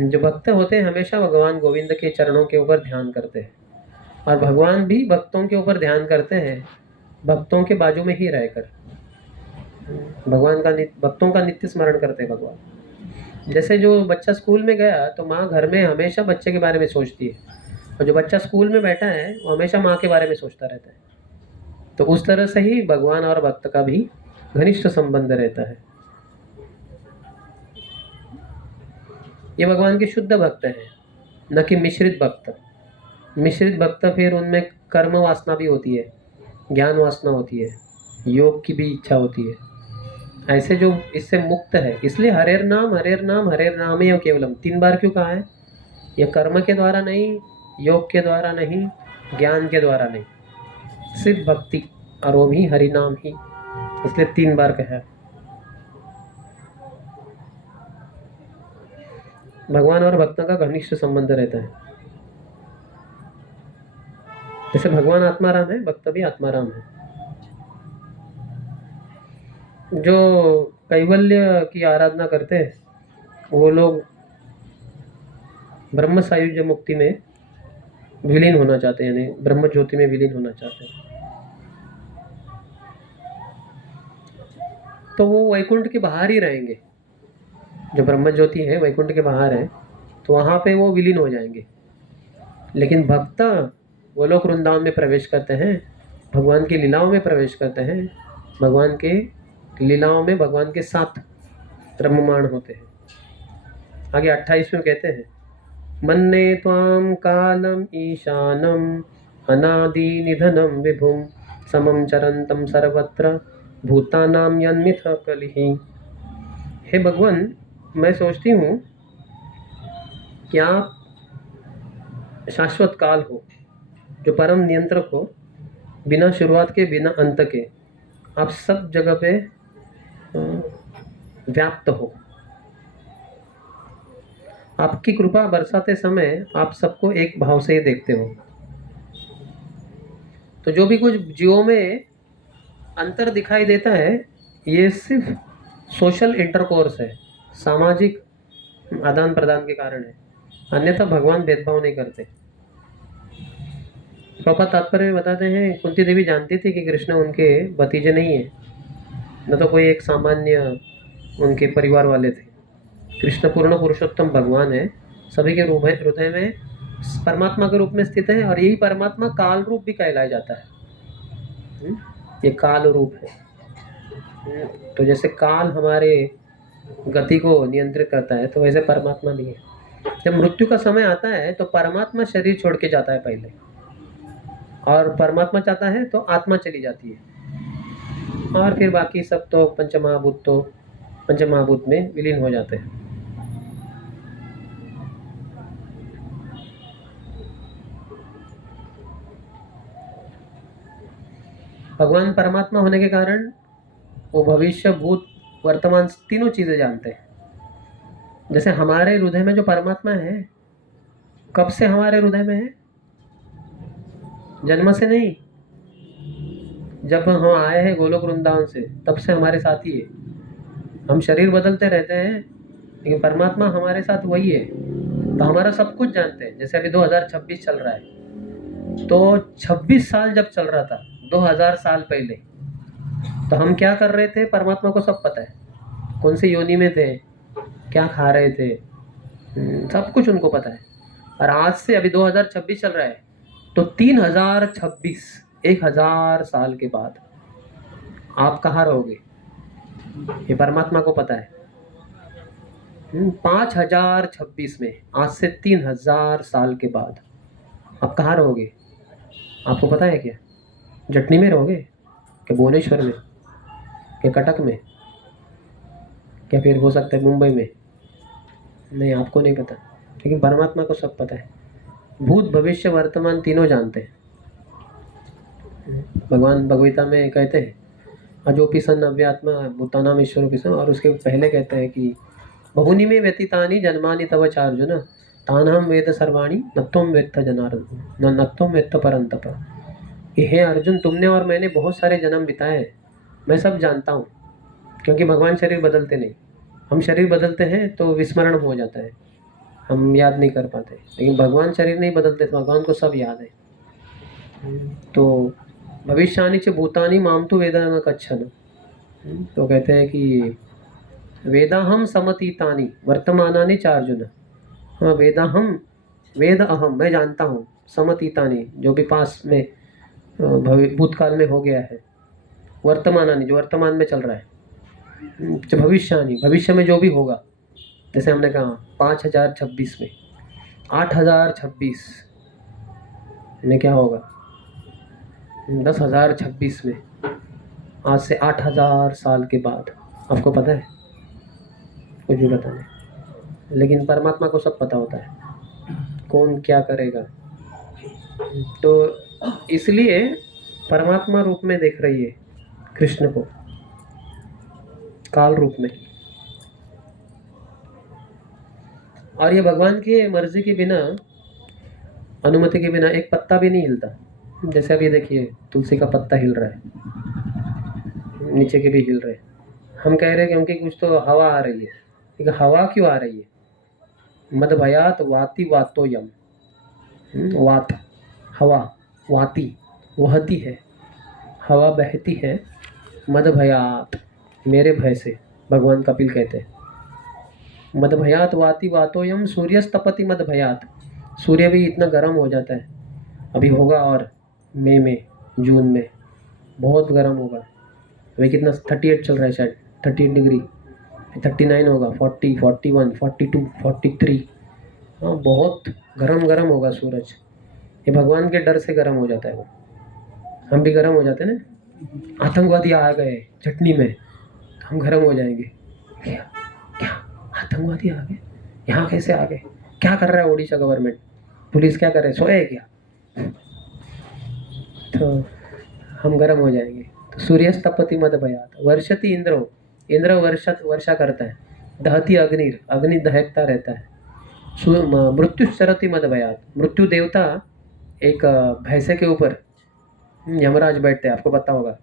जो भक्त होते हैं हमेशा भगवान गोविंद के चरणों के ऊपर ध्यान करते हैं, और भगवान भी भक्तों के ऊपर ध्यान करते हैं, भक्तों के बाजू में ही रहकर भगवान का भक्तों का नित्य स्मरण करते हैं भगवान। जैसे जो बच्चा स्कूल में गया तो माँ घर में हमेशा बच्चे के बारे में सोचती है, और जो बच्चा स्कूल में बैठा है वो हमेशा माँ के बारे में सोचता रहता है। तो उस तरह से ही भगवान और भक्त का भी घनिष्ठ संबंध रहता है। ये भगवान के शुद्ध भक्त हैं, न कि मिश्रित भक्त। मिश्रित भक्त फिर उनमें कर्म वासना भी होती है, ज्ञान वासना होती है, योग की भी इच्छा होती है। ऐसे जो इससे मुक्त है, इसलिए हरेर नाम हरेर नाम हरेर नाम ही केवलम 3 बार क्यों कहा है? ये कर्म के द्वारा नहीं, योग के द्वारा नहीं, ज्ञान के द्वारा नहीं, सिर्फ भक्ति, और वो भी हरि नाम ही, इसलिए 3 बार कहा है। भगवान और भक्तों का घनिष्ठ संबंध रहता है। जैसे भगवान आत्माराम है, भक्त भी आत्माराम है। जो कैवल्य की आराधना करते हैं वो लोग ब्रह्म सायुज्य मुक्ति में विलीन होना चाहते हैं, यानी ब्रह्म ज्योति में विलीन होना चाहते हैं। तो वो वैकुंठ के बाहर ही रहेंगे। जो ब्रह्म ज्योति है वैकुंठ के बाहर है, तो वहाँ पे वो विलीन हो जाएंगे। लेकिन भक्त वो लोग वृंदावन में प्रवेश करते हैं, भगवान की लीलाओं में प्रवेश करते हैं, भगवान के लीलाओं में भगवान के साथ रममाण होते हैं। आगे 28 में कहते हैं, मन्ने त्वां कालम ईशानम अनादि निधनम विभुम समम चरंतम सर्वत्र भूतानां यन्मिथ कलिहि। हे भगवान, मैं सोचती हूँ कि आप शाश्वत काल हो, जो परम नियंत्रक हो, बिना शुरुआत के बिना अंत के, आप सब जगह पे व्याप्त हो। आपकी कृपा बरसाते समय आप सबको एक भाव से ही देखते हो। तो जो भी कुछ जीवों में अंतर दिखाई देता है, ये सिर्फ सोशल इंटरकोर्स है, सामाजिक आदान प्रदान के कारण है, अन्यथा भगवान भेदभाव नहीं करते। प्रभुपाद तात्पर्य में बताते हैं, कुंती देवी जानती थी कि कृष्ण उनके भतीजे नहीं है, न तो कोई एक सामान्य उनके परिवार वाले थे। कृष्ण पूर्ण पुरुषोत्तम भगवान है, सभी के हृदय में परमात्मा के रूप में स्थित है, और यही परमात्मा काल रूप भी कहलाया जाता है। ये काल रूप है। तो जैसे काल हमारे गति को नियंत्रित करता है, तो वैसे परमात्मा भी है। जब मृत्यु का समय आता है तो परमात्मा शरीर छोड़ के जाता है पहले, और परमात्मा चाहता है तो आत्मा चली जाती है, और फिर बाकी सब तो पंचमहाभूत में विलीन हो जाते हैं। भगवान परमात्मा होने के कारण वो भविष्य, भूत, वर्तमान तीनों चीजें जानते हैं। जैसे हमारे हृदय में जो परमात्मा है, कब से हमारे हृदय में है? जन्म से नहीं, जब हम आए हैं गोलोक वृंदावन से, तब से हमारे साथ ही है। हम शरीर बदलते रहते हैं, लेकिन परमात्मा हमारे साथ वही है। तो हमारा सब कुछ जानते हैं। जैसे अभी 2026 चल रहा है, तो 26 साल जब चल रहा था, 2000 साल पहले, तो हम क्या कर रहे थे, परमात्मा को सब पता है। कौन सी योनि में थे, क्या खा रहे थे, सब कुछ उनको पता है। और आज से अभी 2026 चल रहा है, तो 3026, 1000 साल के बाद आप कहाँ रहोगे, ये परमात्मा को पता है। 5026 में, आज से 3000 साल के बाद आप कहाँ रहोगे, आपको पता है क्या? जटनी में रहोगे, क्या भुवनेश्वर में, क्या कटक में, क्या फिर हो सकता है मुंबई में? नहीं, आपको नहीं पता, लेकिन परमात्मा को सब पता है। भूत, भविष्य, वर्तमान तीनों जानते हैं। भगवान भगवता में कहते हैं, अजोपि सन अव्यात्मा भूतानाम ईश्वरोपि सन, और उसके पहले कहते हैं कि बहुनि में व्यतीतानि जन्मानि तव चार्जुन तानहम वेद सर्वाणि नत्वम वेत्थ जनार्दन नत्वम वेत्थ परंतप। कि हे अर्जुन, तुमने और मैंने बहुत सारे जन्म बिताए हैं, मैं सब जानता हूँ। क्योंकि भगवान शरीर बदलते नहीं, हम शरीर बदलते हैं तो विस्मरण हो जाता है, हम याद नहीं कर पाते। लेकिन भगवान शरीर नहीं बदलते, तो भगवान को सब याद है। तो भविष्यानि च भूतानि माम तु वेदा न कच्छन। तो कहते हैं कि वेदाहम समतीतानि वर्तमानानि च अर्जुन। हाँ, वेदाहम, वेद अहम, मैं जानता हूँ, समतीतानि, जो भी पास में भूतकाल में हो गया है, वर्तमानानि, जो वर्तमान में चल रहा है, भविष्यानि, भविष्य में जो भी होगा। जैसे हमने कहा 5026 में, 8026 में क्या होगा, 10,026 में, आज से 8000 साल के बाद। आपको पता है? कुछ भी पता नहीं, लेकिन परमात्मा को सब पता होता है, कौन क्या करेगा। तो इसलिए परमात्मा रूप में देख रही है कृष्ण को, काल रूप में। और ये भगवान की मर्जी के बिना, अनुमति के बिना एक पत्ता भी नहीं हिलता। जैसे अभी देखिए, तुलसी का पत्ता हिल रहा है, नीचे के भी हिल रहे हैं। हम कह रहे हैं क्योंकि कुछ तो हवा आ रही है, लेकिन हवा क्यों आ रही है? मद भयात वाति वातो यम। वात, हवा, वाति, वहती है, हवा बहती है, मद भयात, मेरे भय से, भगवान कपिल कहते हैं। मद भयात वाति वातोयम सूर्यस्तपति मद भयात। सूर्य भी इतना गर्म हो जाता है, अभी होगा और मई में, जून में बहुत गर्म होगा। अभी कितना 38 चल रहा है शायद, 38 डिग्री, 39 होगा, 40, 41, 42, 43। हाँ, बहुत गर्म होगा सूरज। ये भगवान के डर से गर्म हो जाता है वो। हम भी गर्म हो जाते हैं ना, आतंकवादी आ गए चटनी में तो हम गर्म हो जाएंगे। क्या क्या आतंकवादी आ गए, यहाँ कैसे आ गए, क्या कर रहा है ओडिशा गवर्नमेंट, पुलिस क्या कर रहे, सोए क्या, तो हम गर्म हो जाएंगे। तो सूर्यस्तपति मद भयात वर्षति इंद्रो, इंद्र वर्षा करता है। दहती अग्निर, अग्नि दहकता रहता है। मृत्यु चरति मद भयात, मृत्यु देवता एक भैंसे के ऊपर यमराज बैठते हैं, आपको पता होगा।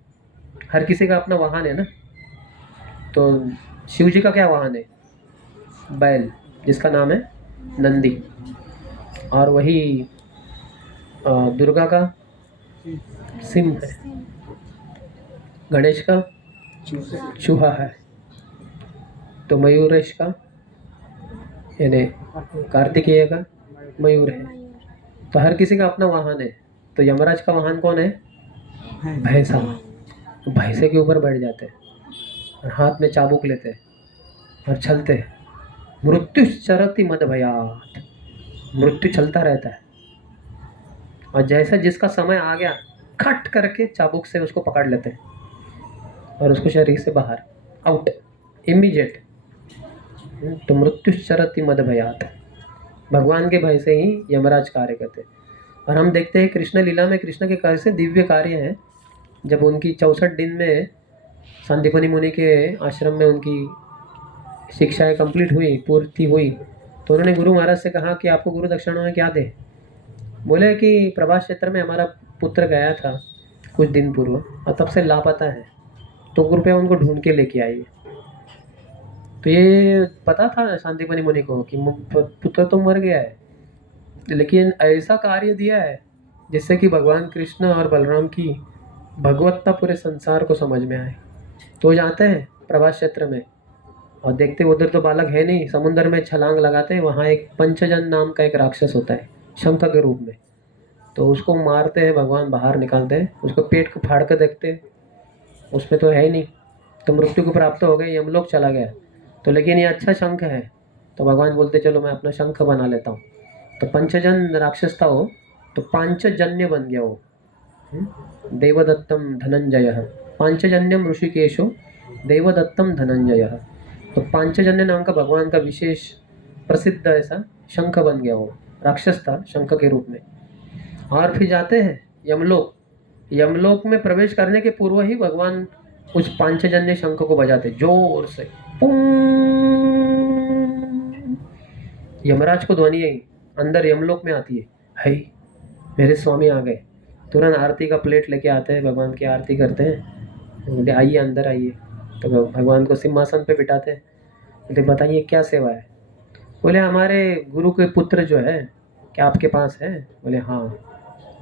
हर किसी का अपना वाहन है ना, तो शिव जी का क्या वाहन है, बैल, जिसका नाम है नंदी। और वही दुर्गा का सिंह है, गणेश का चूहा है, तो मयूरेश का यानी कार्तिकेय का मयूर है। तो हर किसी का अपना वाहन है। तो यमराज का वाहन कौन है, भैंसा। तो भैंसे के ऊपर बैठ जाते हैं और हाथ में चाबुक लेते हैं और चलते हैं। मृत्यु चरति मद भयात, मृत्यु चलता रहता है। और जैसा जिसका समय आ गया, खट करके चाबुक से उसको पकड़ लेते हैं और उसको शरीर से बाहर, आउट, इमीडिएट। तो मृत्यु चरति मद भयात, भगवान के भय से ही यमराज कार्य करते हैं। और हम देखते हैं कृष्ण लीला में कृष्ण के कैसे दिव्य कार्य हैं। जब उनकी 64 दिन में संदीपनी मुनि के आश्रम में उनकी शिक्षाएं कंप्लीट हुई, पूर्ति हुई, तो उन्होंने गुरु महाराज से कहा कि आपको गुरु दक्षिणा में क्या दे। बोले कि प्रभास क्षेत्र में हमारा पुत्र गया था कुछ दिन पूर्व और तब से लापता है, तो कृपया उनको ढूंढ के लेके आइए। तो ये पता था शांतिपनी मुनि को कि पुत्र तो मर गया है, लेकिन ऐसा कार्य दिया है जिससे कि भगवान कृष्ण और बलराम की भगवत्ता पूरे संसार को समझ में आए। तो जाते हैं प्रभास क्षेत्र में और देखते उधर तो बालक है नहीं, समुद्र में छलांग लगाते हैं। वहाँ एक पंचजन नाम का एक राक्षस होता है शंख के रूप में, तो उसको मारते हैं भगवान, बाहर निकालते हैं, उसको पेट को फाड़ कर देखते हैं, उसमें तो है ही नहीं, तो मृत्यु को प्राप्त हो गए, यमलोक चला गया। तो लेकिन ये अच्छा शंख है, तो भगवान बोलते चलो मैं अपना शंख बना लेता हूँ। तो पंचजन राक्षस था वो, तो पांचजन्य बन गया वो। देवदत्तम धनंजय, पांचजन्यम ऋषिकेशो देवदत्तम धनंजय। तो पांचजन्य नाम का भगवान का विशेष प्रसिद्ध ऐसा शंख बन गया वो, राक्षस था शंख के रूप में। और फिर जाते हैं यमलोक, यमलोक में प्रवेश करने के पूर्व ही भगवान उस पांचजन्य शंख को बजाते जोर से, यमराज को ध्वनि यही अंदर यमलोक में आती है, मेरे स्वामी आ गए। तुरंत आरती का प्लेट लेके आते हैं, भगवान की आरती करते हैं, बोले आइए अंदर आइए। तो भगवान को सिंहासन पे बिठाते हैं, बोले बताइए क्या सेवा है। बोले हमारे गुरु के पुत्र जो है क्या आपके पास है। बोले हाँ,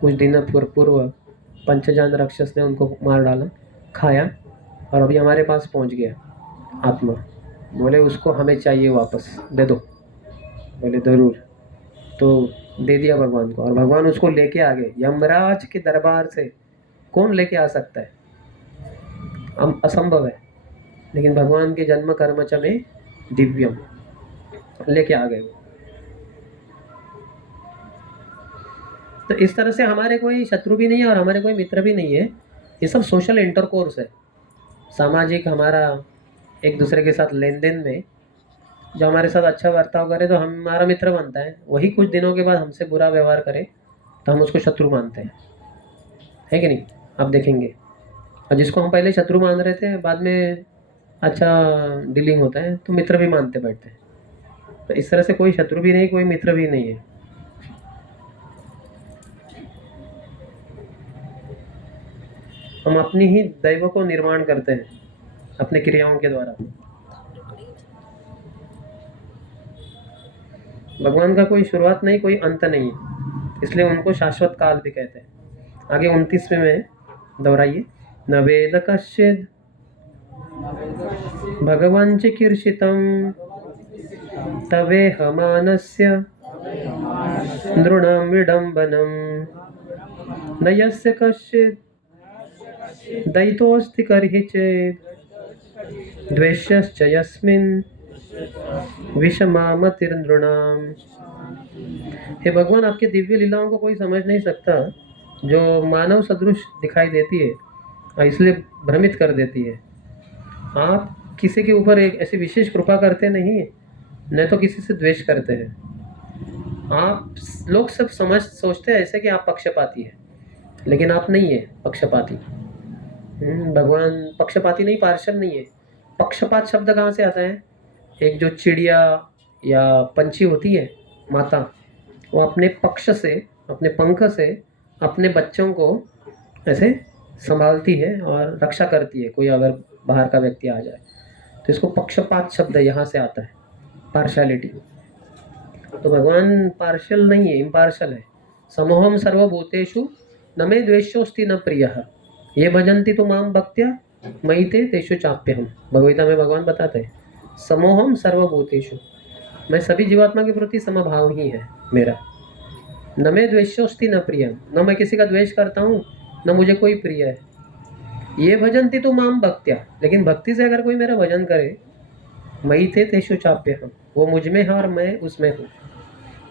कुछ दिन पूर्व पंचजान राक्षस ने उनको मार डाला, खाया और अभी हमारे पास पहुंच गया आत्मा। बोले उसको हमें चाहिए, वापस दे दो। बोले ज़रूर। तो दे दिया भगवान को और भगवान उसको लेके आ गए यमराज के दरबार से। कौन लेके आ सकता है, असंभव है, लेकिन भगवान के जन्म कर्म च में दिव्यम, लेके आ गए। तो इस तरह से हमारे कोई शत्रु भी नहीं है और हमारे कोई मित्र भी नहीं है, ये सब सोशल इंटरकोर्स है, सामाजिक हमारा एक दूसरे के साथ लेन देन में जो हमारे साथ अच्छा बर्ताव करे तो हमारा मित्र बनता है। वही कुछ दिनों के बाद हमसे बुरा व्यवहार करे तो हम उसको शत्रु मानते हैं, है कि नहीं, आप देखेंगे। और जिसको हम पहले शत्रु मान रहे थे बाद में अच्छा डीलिंग होता है तो मित्र भी मानते बैठते हैं। तो इस तरह से कोई शत्रु भी नहीं, कोई मित्र भी नहीं है। हम अपनी ही दैव को निर्माण करते हैं अपने क्रियाओं के द्वारा। भगवान का कोई शुरुआत नहीं, कोई अंत नहीं है, इसलिए उनको शाश्वत काल भी कहते हैं। आगे 29वें में दोहराइए, न वेद कश्चिद भगवान् चिकीर्षितं तवेहमानस्य नृणां विडम्बनं न यस्य कश्चित् दयितोऽस्ति कर्हि चेत् द्वेष्यश्च यस्मिन् विषमामतिर्नृणाम्। हे भगवान, आपके दिव्य लीलाओं को कोई समझ नहीं सकता, जो मानव सदृश दिखाई देती है और इसलिए भ्रमित कर देती है। आप किसी के ऊपर एक ऐसी विशेष कृपा करते नहीं, न तो किसी से द्वेष करते हैं। आप लोग सब सोचते हैं ऐसे कि आप पक्षपाती हैं, लेकिन आप नहीं है पक्षपाती। भगवान पक्षपाती नहीं, पार्शल नहीं है। पक्षपात शब्द कहाँ से आता है? एक जो चिड़िया या पंछी होती है माता, वो अपने पक्ष से, अपने पंख से अपने बच्चों को ऐसे संभालती है और रक्षा करती है, कोई अगर बाहर का व्यक्ति आ जाए तो इसको पक्षपात शब्द यहाँ से आता है, पार्शलिटी। तो भगवान पार्शल नहीं है, इम्पार्शल है। समोहम सर्वभूतेषु न मे द्वेष्योस्ति न प्रियः ये भजन्ति तो माम भक्त्या मयि ते तेषु चाप्यहम्। भगवद्गीता में भगवान बताते हैं समोहम सर्वभूतेषु, मैं सभी जीवात्मा के प्रति समभाव ही है मेरा। न मे द्वेष्योस्ति न प्रिय, न मैं किसी का द्वेष करता हूँ, न मुझे कोई प्रिय है। ये भजन्ति तो माम भक्त्या, लेकिन भक्ति से अगर कोई मेरा भजन करे, मयि ते तेषु चाप्यहम्, वो मुझ में है और मैं उसमें हूँ।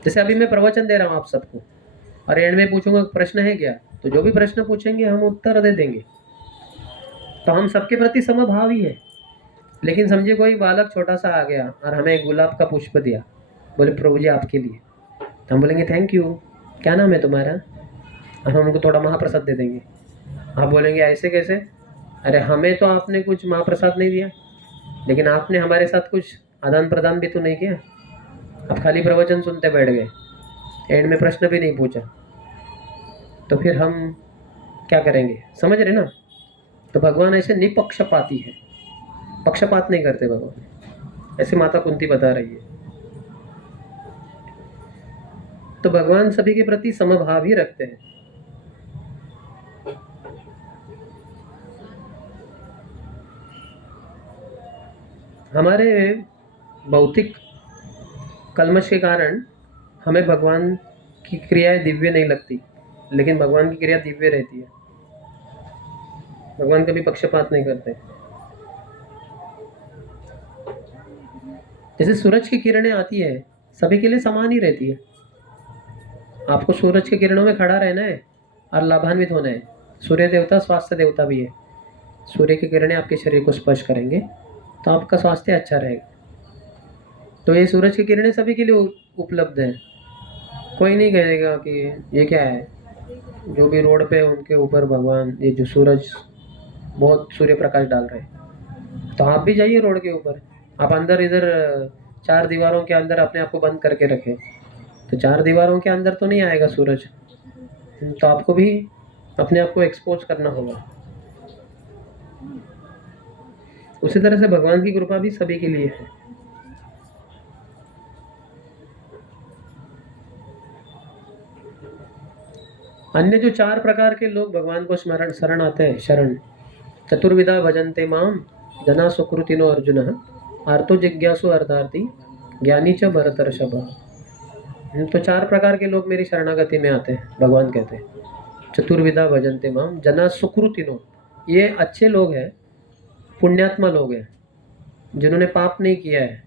जैसे अभी मैं प्रवचन दे रहा हूँ आप सबको, और एंड में पूछूंगा प्रश्न है क्या, तो जो भी प्रश्न पूछेंगे हम उत्तर दे देंगे। तो हम सबके प्रति समभावी है। लेकिन समझिए कोई बालक छोटा सा आ गया और हमें एक गुलाब का पुष्प दिया, बोले प्रभु जी आपके लिए, तो हम बोलेंगे थैंक यू, क्या नाम है तुम्हारा, और हम उनको थोड़ा महाप्रसाद दे देंगे। आप बोलेंगे ऐसे कैसे? अरे हमें तो आपने कुछ महाप्रसाद नहीं दिया, लेकिन आपने हमारे साथ कुछ आदान प्रदान भी तो नहीं किया। आप खाली प्रवचन सुनते बैठ गए, एंड में प्रश्न भी नहीं पूछा, तो फिर हम क्या करेंगे? समझ रहे ना? तो भगवान ऐसे निपक्षपाती है, पक्षपात नहीं करते भगवान, ऐसे माता कुंती बता रही है। तो भगवान सभी के प्रति समभाव ही रखते हैं। हमारे भौतिक कलमश के कारण हमें भगवान की क्रियाएं दिव्य नहीं लगती, लेकिन भगवान की क्रिया दिव्य रहती है। भगवान कभी पक्षपात नहीं करते। जैसे सूरज की किरणें आती है, सभी के लिए समान ही रहती है। आपको सूरज की किरणों में खड़ा रहना है और लाभान्वित होना है। सूर्य देवता स्वास्थ्य देवता भी है। सूर्य की किरणें आपके शरीर को स्पर्श करेंगे तो आपका स्वास्थ्य अच्छा रहेगा। तो ये सूरज की किरणें सभी के लिए उपलब्ध है। कोई नहीं कहेगा कि ये क्या है, जो भी रोड पे उनके ऊपर भगवान ये जो सूरज बहुत सूर्य प्रकाश डाल रहे हैं, तो आप भी जाइए रोड के ऊपर। आप अंदर इधर चार दीवारों के अंदर अपने आप को बंद करके रखें, तो चार दीवारों के अंदर तो नहीं आएगा सूरज, तो आपको भी अपने आप को एक्सपोज करना होगा। उसी तरह से भगवान की कृपा भी सभी के लिए है। अन्य जो चार प्रकार के लोग भगवान को शरण आते हैं, शरण चतुर्विधा भजन्ते माम जना सुकृतिनो अर्जुन आर्तो जिज्ञासु अर्थार्थी ज्ञानी च भरतर्षभ। तो चार प्रकार के लोग मेरी शरणागति में आते हैं। भगवान कहते हैं चतुर्विधा भजन्ते माम जना सुकृतिनो, ये अच्छे लोग हैं, पुण्यात्मा लोग हैं, जिन्होंने पाप नहीं किया है,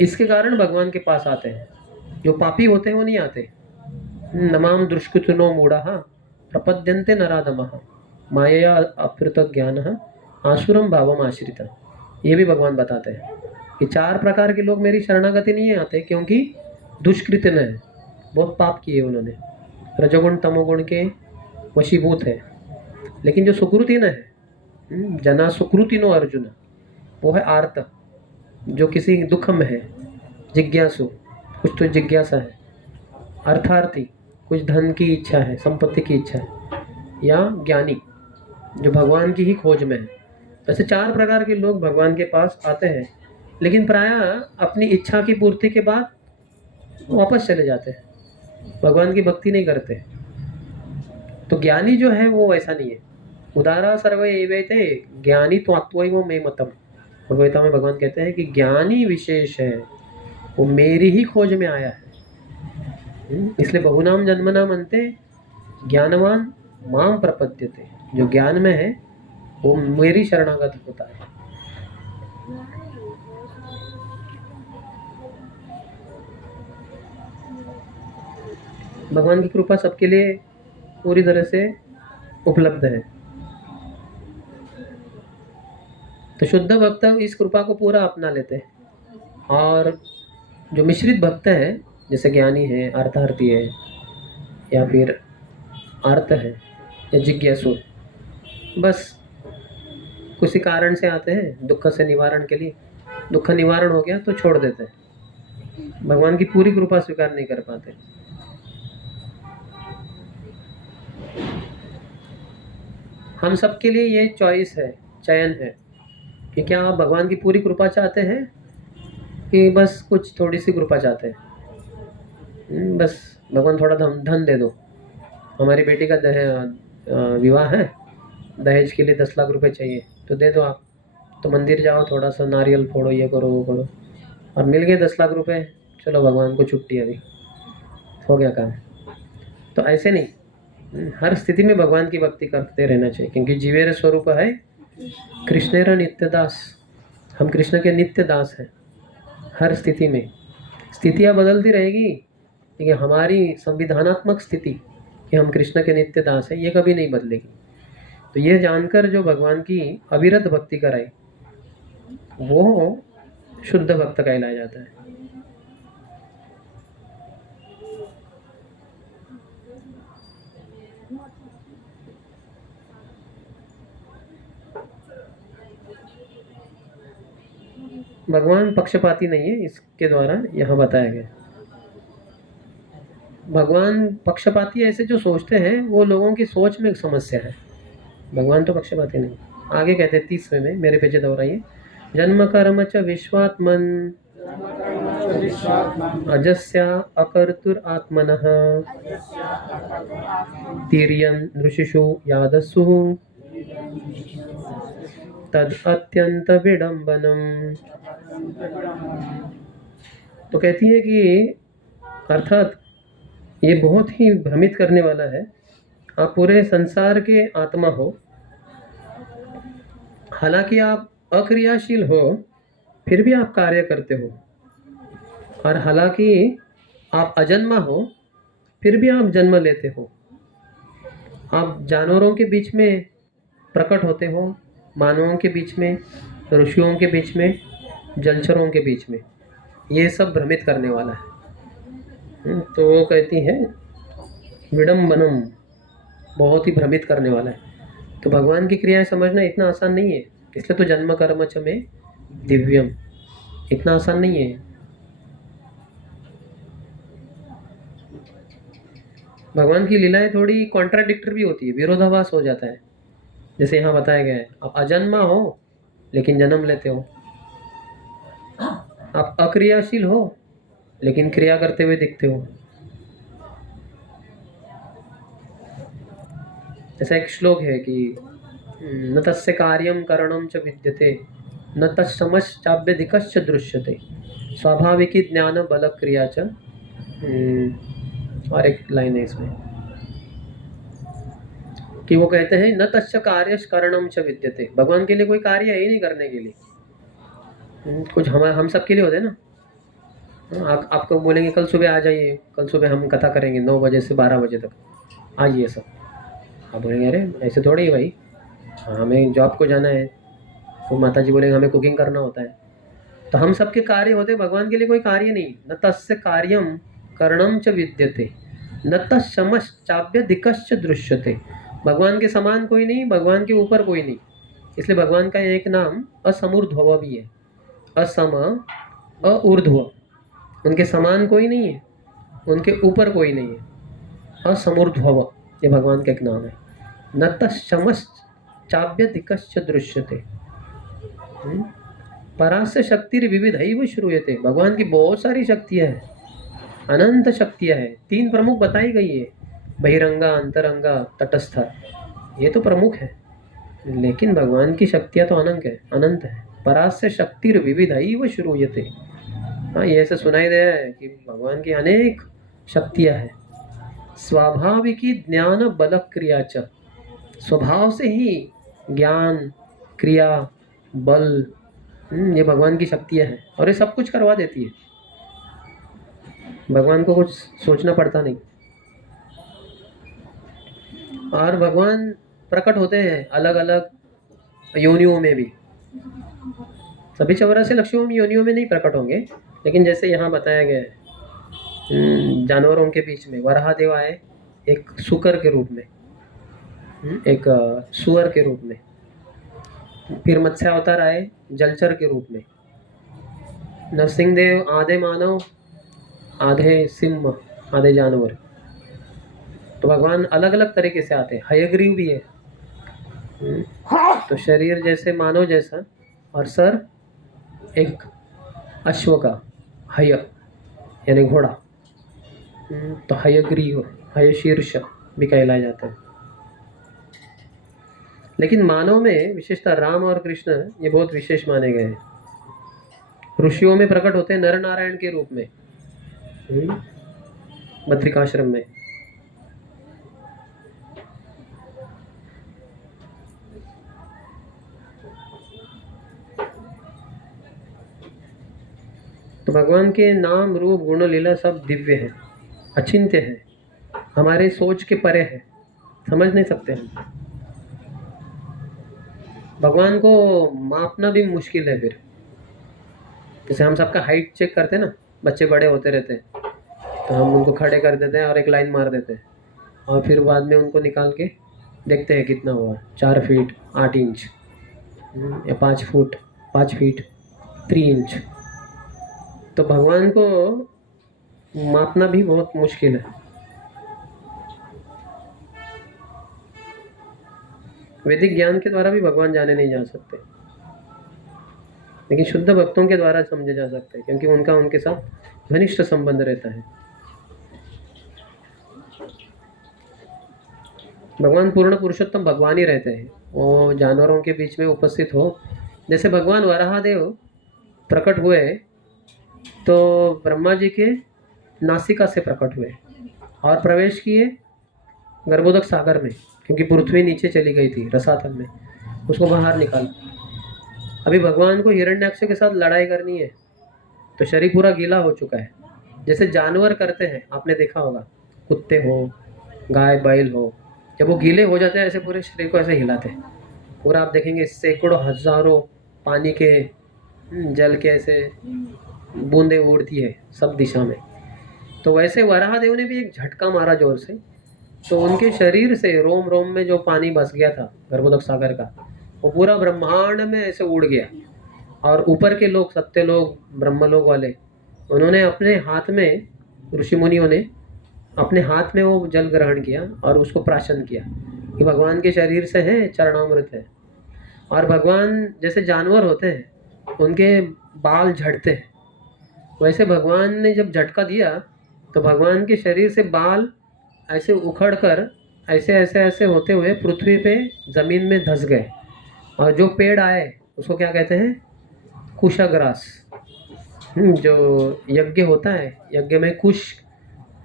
इसके कारण भगवान के पास आते हैं। जो पापी होते हैं वो नहीं आते। नमाम दुष्कृतिनो मूढ़ा प्रपद्यन्ते नराधमः मायया अपृत ज्ञान आसुरम भावम आश्रिता। ये भी भगवान बताते हैं कि चार प्रकार के लोग मेरी शरणागति नहीं आते, क्योंकि दुष्कृत्य में है, बहुत पाप किए उन्होंने, रजोगुण तमोगुण के वशीभूत है। लेकिन जो सुकृति न है, जना सुकृतिनो अर्जुन, वो है आर्त, जो किसी दुख में है, जिज्ञासु, कुछ तो जिज्ञासा है, अर्थार्थी, कुछ धन की इच्छा है, संपत्ति की इच्छा है, या ज्ञानी, जो भगवान की ही खोज में है। ऐसे चार प्रकार के लोग भगवान के पास आते हैं, लेकिन प्रायः अपनी इच्छा की पूर्ति के बाद वापस चले जाते हैं, भगवान की भक्ति नहीं करते। तो ज्ञानी जो है वो ऐसा नहीं है। उदारा सर्व एवैते ज्ञानी त्वात्वैव मे मतम। भगवद्गीता में भगवान कहते हैं कि ज्ञानी विशेष है, वो मेरी ही खोज में आया है। इसलिए बहुनाम जन्मनाम अन्ते ज्ञानवान माम प्रपद्यते, जो ज्ञान में है वो मेरी शरणागत होता है। भगवान की कृपा सबके लिए पूरी तरह से उपलब्ध है। तो शुद्ध भक्त इस कृपा को पूरा अपना लेते हैं, और जो मिश्रित भक्त हैं, जैसे ज्ञानी है, अर्थार्थी है, या फिर अर्थ है, या जिज्ञासु, बस किसी कारण से आते हैं दुख से निवारण के लिए, दुख निवारण हो गया तो छोड़ देते हैं, भगवान की पूरी कृपा स्वीकार नहीं कर पाते। हम सबके लिए ये चॉइस है, चयन है कि क्या आप भगवान की पूरी कृपा चाहते हैं कि बस कुछ थोड़ी सी कृपा चाहते हैं। बस भगवान थोड़ा धन दे दो, हमारी बेटी का विवाह है, दहेज के लिए 10 लाख रुपए चाहिए तो दे दो आप, तो मंदिर जाओ, थोड़ा सा नारियल फोड़ो, ये करो वो करो, और मिल गए 10 लाख रुपए, चलो भगवान को छुट्टी, अभी हो गया काम। तो ऐसे नहीं, हर स्थिति में भगवान की भक्ति करते रहना चाहिए, क्योंकि जीवेर स्वरूप है कृष्णेर नित्य दास, हम कृष्ण के नित्य दास हैं। हर स्थिति में स्थितियाँ बदलती रहेगी, लेकिन हमारी संविधानात्मक स्थिति कि हम कृष्ण के नित्य दास हैं, ये कभी नहीं बदलेगी। तो ये जानकर जो भगवान की अविरत भक्ति कराए वो शुद्ध भक्त कहलाया जाता है। भगवान पक्षपाती नहीं है, इसके द्वारा यहाँ बताया गया। भगवान पक्षपाती ऐसे जो सोचते हैं वो लोगों की सोच में एक समस्या है, भगवान तो पक्षपाती नहीं। आगे कहते 30वें में, मेरे पेज दोहराइए, जन्म कर्म च विश्वात्मन अजस्या अकर्तुर आत्मनः तीर्यं नृषिषु यादस्सु तद अत्यंत विडंबनम। तो कहती है कि अर्थात ये बहुत ही भ्रमित करने वाला है। आप पूरे संसार के आत्मा हो, हालांकि आप अक्रियाशील हो, फिर भी आप कार्य करते हो, और हालांकि आप अजन्मा हो, फिर भी आप जन्म लेते हो। आप जानवरों के बीच में प्रकट होते हो, मानवों के बीच में, ऋषियों के बीच में, जलचरों के बीच में। ये सब भ्रमित करने वाला है। तो वो कहती है विडम्बनम, बहुत ही भ्रमित करने वाला है। तो भगवान की क्रियाएं समझना इतना आसान नहीं है, इसलिए तो जन्म कर्म च में दिव्यम, इतना आसान नहीं है। भगवान की लीलाएं थोड़ी कॉन्ट्राडिक्टर भी होती है, विरोधाभास हो जाता है। जैसे यहाँ बताया गया है, आप अजन्मा हो लेकिन जन्म लेते हो, आप अक्रियाशील हो लेकिन क्रिया करते हुए दिखते हो। ऐसा एक श्लोक है कि न तस्य कार्यम करणम च विद्यते न तत्समश्चाभ्यधिकश्च दृश्यते स्वाभाविकी ज्ञान बल क्रिया च। और एक लाइन है इसमें कि वो कहते हैं न तस्य कार्य करणम च विद्यते, भगवान के लिए कोई कार्य है ही नहीं करने के लिए। कुछ हम सब के लिए होते हैं ना, आपको बोलेंगे कल सुबह आ जाइए, कल सुबह हम कथा करेंगे 9 बजे से 12 बजे तक, आइए सब। आप बोलेंगे अरे ऐसे थोड़ी है भाई, हमें जॉब को जाना है, तो माता जी बोलेंगे हमें कुकिंग करना होता है। तो हम सबके कार्य होते, भगवान के लिए कोई कार्य नहीं। न तस्य कार्यम करणम च विद्यते न तत्समश्चाभ्यधिकश्च दृश्यते, भगवान के समान कोई नहीं, भगवान के ऊपर कोई नहीं। इसलिए भगवान का एक नाम असमूर्ध्व भी है, असम अऊर्ध्व, उनके समान कोई नहीं है, उनके ऊपर कोई नहीं है, असमूर्ध्व, ये भगवान का एक नाम है। न तत्समश्चाभ्यधिकश्च दृश्यते, परास्य शक्ति विविधैव श्रूयते, भगवान की बहुत सारी शक्तियाँ हैं, अनंत शक्तियाँ हैं। 3 प्रमुख बताई गई है, बहिरंगा, अंतरंगा, तटस्थ, ये तो प्रमुख है, लेकिन भगवान की शक्तियाँ तो अनंत है, परास्य शक्तिर्विविधैव श्रूयते। हाँ, ये ऐसे सुनाई दे रहा है कि भगवान की अनेक शक्तियां हैं। स्वाभाविकी ज्ञान बल क्रिया च, स्वभाव से ही ज्ञान क्रिया बल, ये भगवान की शक्तियां हैं और ये सब कुछ करवा देती है। भगवान को कुछ सोचना पड़ता नहीं। और भगवान प्रकट होते हैं अलग अलग योनियों में भी। सभी 84 लक्षों योनियों में नहीं प्रकट होंगे, लेकिन जैसे यहाँ बताया गया है जानवरों के बीच में वराहदेव आए एक सुकर के रूप में, एक सुअर के रूप में, फिर मत्स्य अवतार आए जलचर के रूप में, नरसिंहदेव आधे मानव आधे सिंह आधे जानवर। तो भगवान अलग अलग तरीके से आते हैं। हयग्रीव भी है, तो शरीर जैसे मानव जैसा और सर एक अश्व का, हय यानी घोड़ा, तो हयग्रीव हयशीर्ष भी कहलाया जाता है। लेकिन मानव में विशेषतः राम और कृष्ण ये बहुत विशेष माने गए हैं। ऋषियों में प्रकट होते हैं नर नारायण के रूप में बद्रिकाश्रम में। तो भगवान के नाम रूप गुण लीला सब दिव्य है, अचिंत्य है, हमारे सोच के परे है, समझ नहीं सकते हम। भगवान को मापना भी मुश्किल है। फिर जैसे हम सबका हाइट चेक करते हैं ना, बच्चे बड़े होते रहते हैं तो हम उनको खड़े कर देते हैं और एक लाइन मार देते हैं और फिर बाद में उनको निकाल के देखते हैं कितना हुआ, 4 फीट 8 इंच या 5 फुट 5 फीट 3 इंच। तो भगवान को मापना भी बहुत मुश्किल है। वैदिक ज्ञान के द्वारा भी भगवान जाने नहीं जा सकते, लेकिन शुद्ध भक्तों के द्वारा समझे जा सकते हैं, क्योंकि उनका उनके साथ घनिष्ठ संबंध रहता है। भगवान पूर्ण पुरुषोत्तम भगवान ही रहते हैं, वो जानवरों के बीच में उपस्थित हो। जैसे भगवान वराहदेव प्रकट हुए तो ब्रह्मा जी के नासिका से प्रकट हुए और प्रवेश किए गर्भोदक सागर में, क्योंकि पृथ्वी नीचे चली गई थी रसातल में, उसको बाहर निकाला। अभी भगवान को हिरण्याक्ष के साथ लड़ाई करनी है तो शरीर पूरा गीला हो चुका है, जैसे जानवर करते हैं, आपने देखा होगा, कुत्ते हो गाय बैल हो, जब वो गीले हो जाते हैं ऐसे पूरे शरीर को ऐसे हिलाते हैं। पूरा आप देखेंगे सैकड़ों हजारों पानी के जल के ऐसे बूंदें उड़ती है सब दिशा में। तो वैसे वराहदेव ने भी एक झटका मारा जोर से, तो उनके शरीर से रोम रोम में जो पानी बस गया था गर्भोदक सागर का, वो पूरा ब्रह्मांड में ऐसे उड़ गया। और ऊपर के लोग, सत्य लोग, ब्रह्मलोक वाले, उन्होंने अपने हाथ में, ऋषि मुनियों ने अपने हाथ में वो जल ग्रहण किया और उसको प्राशन किया कि भगवान के शरीर से है, चरणामृत है। और भगवान जैसे जानवर होते हैं उनके बाल झड़ते हैं, वैसे भगवान ने जब झटका दिया तो भगवान के शरीर से बाल ऐसे उखड़ कर ऐसे ऐसे ऐसे होते हुए पृथ्वी पे ज़मीन में धंस गए। और जो पेड़ आए उसको क्या कहते हैं, कुशाग्रास। जो यज्ञ होता है, यज्ञ में कुश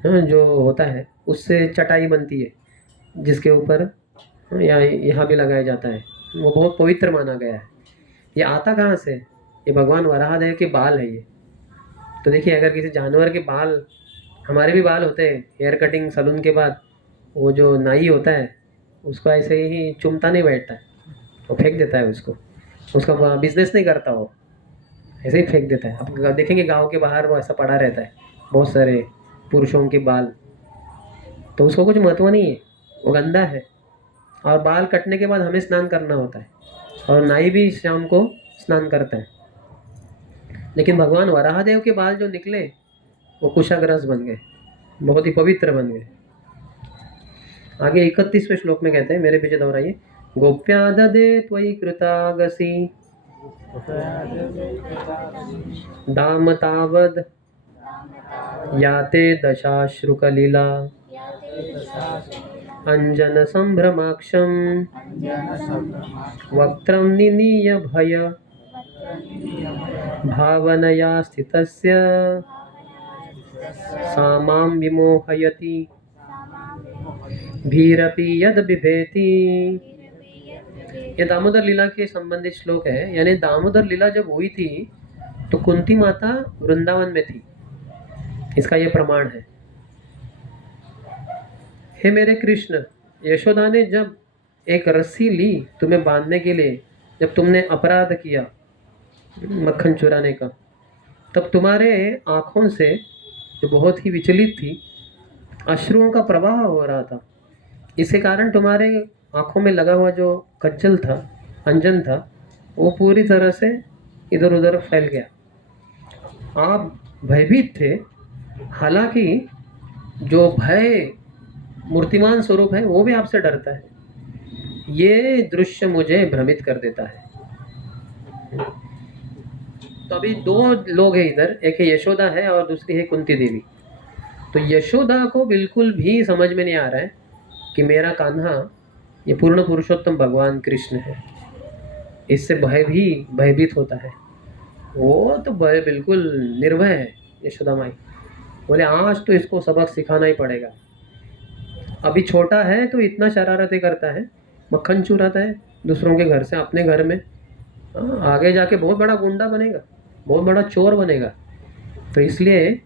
जो होता है उससे चटाई बनती है जिसके ऊपर यहाँ भी लगाया जाता है, वो बहुत पवित्र माना गया है। ये आता कहाँ से, ये भगवान वराहदेव के बाल है ये। तो देखिए, अगर किसी जानवर के बाल, हमारे भी बाल होते हैं, हेयर कटिंग सलून के बाद वो जो नाई होता है उसको ऐसे ही चुमता नहीं बैठता है, वो फेंक देता है उसको, उसका बिजनेस नहीं करता, वो ऐसे ही फेंक देता है। अब देखेंगे गांव के बाहर वो ऐसा पड़ा रहता है बहुत सारे पुरुषों के बाल, तो उसको कुछ महत्व नहीं है, वो गंदा है। और बाल कटने के बाद हमें स्नान करना होता है और नाई भी शाम को स्नान करता है। लेकिन भगवान वराहदेव के बाल जो निकले वो कुशाग्रस बन गए, बहुत ही पवित्र बन गए। आगे 31वें श्लोक में कहते हैं, मेरे पीछे दोहराइए, गोप्या ददे त्वयि कृतागसी दाम तावद याते दशाश्रुकलीला अंजन संभ्रमाक्षम वक्त्रम निनीय भय भावनया स्थितस्य सा मां विमोहयति भीरपि यद बिभेति। ये दामोदर लीला के संबंधित श्लोक है। यानी दामोदर लीला जब हुई थी तो कुंती माता वृंदावन में थी, इसका ये प्रमाण है। हे मेरे कृष्ण, यशोदा ने जब एक रस्सी ली तुम्हें बांधने के लिए, जब तुमने अपराध किया मक्खन चुराने का, तब तुम्हारे आँखों से, जो बहुत ही विचलित थी, अश्रुओं का प्रवाह हो रहा था। इसी कारण तुम्हारे आँखों में लगा हुआ जो कज्जल था, अंजन था, वो पूरी तरह से इधर उधर फैल गया। आप भयभीत थे, हालांकि जो भय मूर्तिमान स्वरूप है वो भी आपसे डरता है। ये दृश्य मुझे भ्रमित कर देता है। तो अभी दो लोग हैं इधर, एक है यशोदा है और दूसरी है कुंती देवी। तो यशोदा को बिल्कुल भी समझ में नहीं आ रहा है कि मेरा कान्हा ये पूर्ण पुरुषोत्तम भगवान कृष्ण है, इससे भय भी भयभीत होता है। वो तो भय बिल्कुल निर्भय है। यशोदा माई बोले आज तो इसको सबक सिखाना ही पड़ेगा। अभी छोटा है तो इतना शरारतें करता है, मक्खन चुराता है दूसरों के घर से अपने घर में, आगे जाके बहुत बड़ा गुंडा बनेगा, बहुत बड़ा चोर बनेगा। तो इसलिए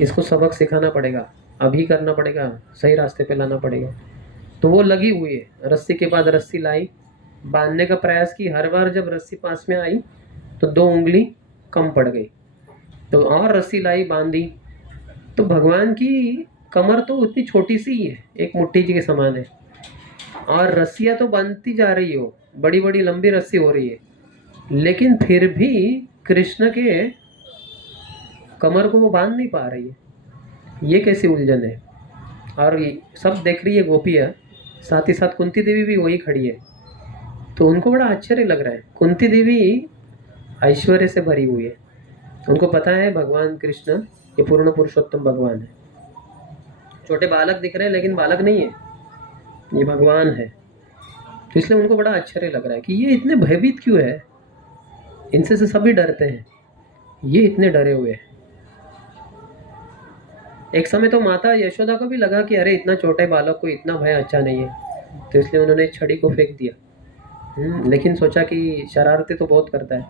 इसको सबक सिखाना पड़ेगा, अभी करना पड़ेगा, सही रास्ते पे लाना पड़ेगा। तो वो लगी हुई है, रस्सी के बाद रस्सी लाई, बांधने का प्रयास की। हर बार जब रस्सी पास में आई तो 2 उंगली कम पड़ गई, तो और रस्सी लाई, बांधी। तो भगवान की कमर तो उतनी छोटी सी ही है, एक मुट्ठी के समान है, और रस्सियाँ तो बांधती जा रही हो, बड़ी बड़ी लंबी रस्सी हो रही है, लेकिन फिर भी कृष्ण के कमर को वो बांध नहीं पा रही है। ये कैसी उलझन है। और सब देख रही है गोपियाँ, साथ ही साथ कुंती देवी भी वही खड़ी है। तो उनको बड़ा आश्चर्य लग रहा है। कुंती देवी ऐश्वर्य से भरी हुई है, उनको पता है भगवान कृष्ण ये पूर्ण पुरुषोत्तम भगवान है। छोटे बालक दिख रहे हैं लेकिन बालक नहीं है, ये भगवान है। तो इसलिए उनको बड़ा आश्चर्य लग रहा है कि ये इतने भयभीत क्यों है, इनसे से सभी डरते हैं, ये इतने डरे हुए हैं। एक समय तो माता यशोदा को भी लगा कि अरे इतना छोटे बालक को इतना भय अच्छा नहीं है, तो इसलिए उन्होंने छड़ी को फेंक दिया। लेकिन सोचा कि शरारतें तो बहुत करता है,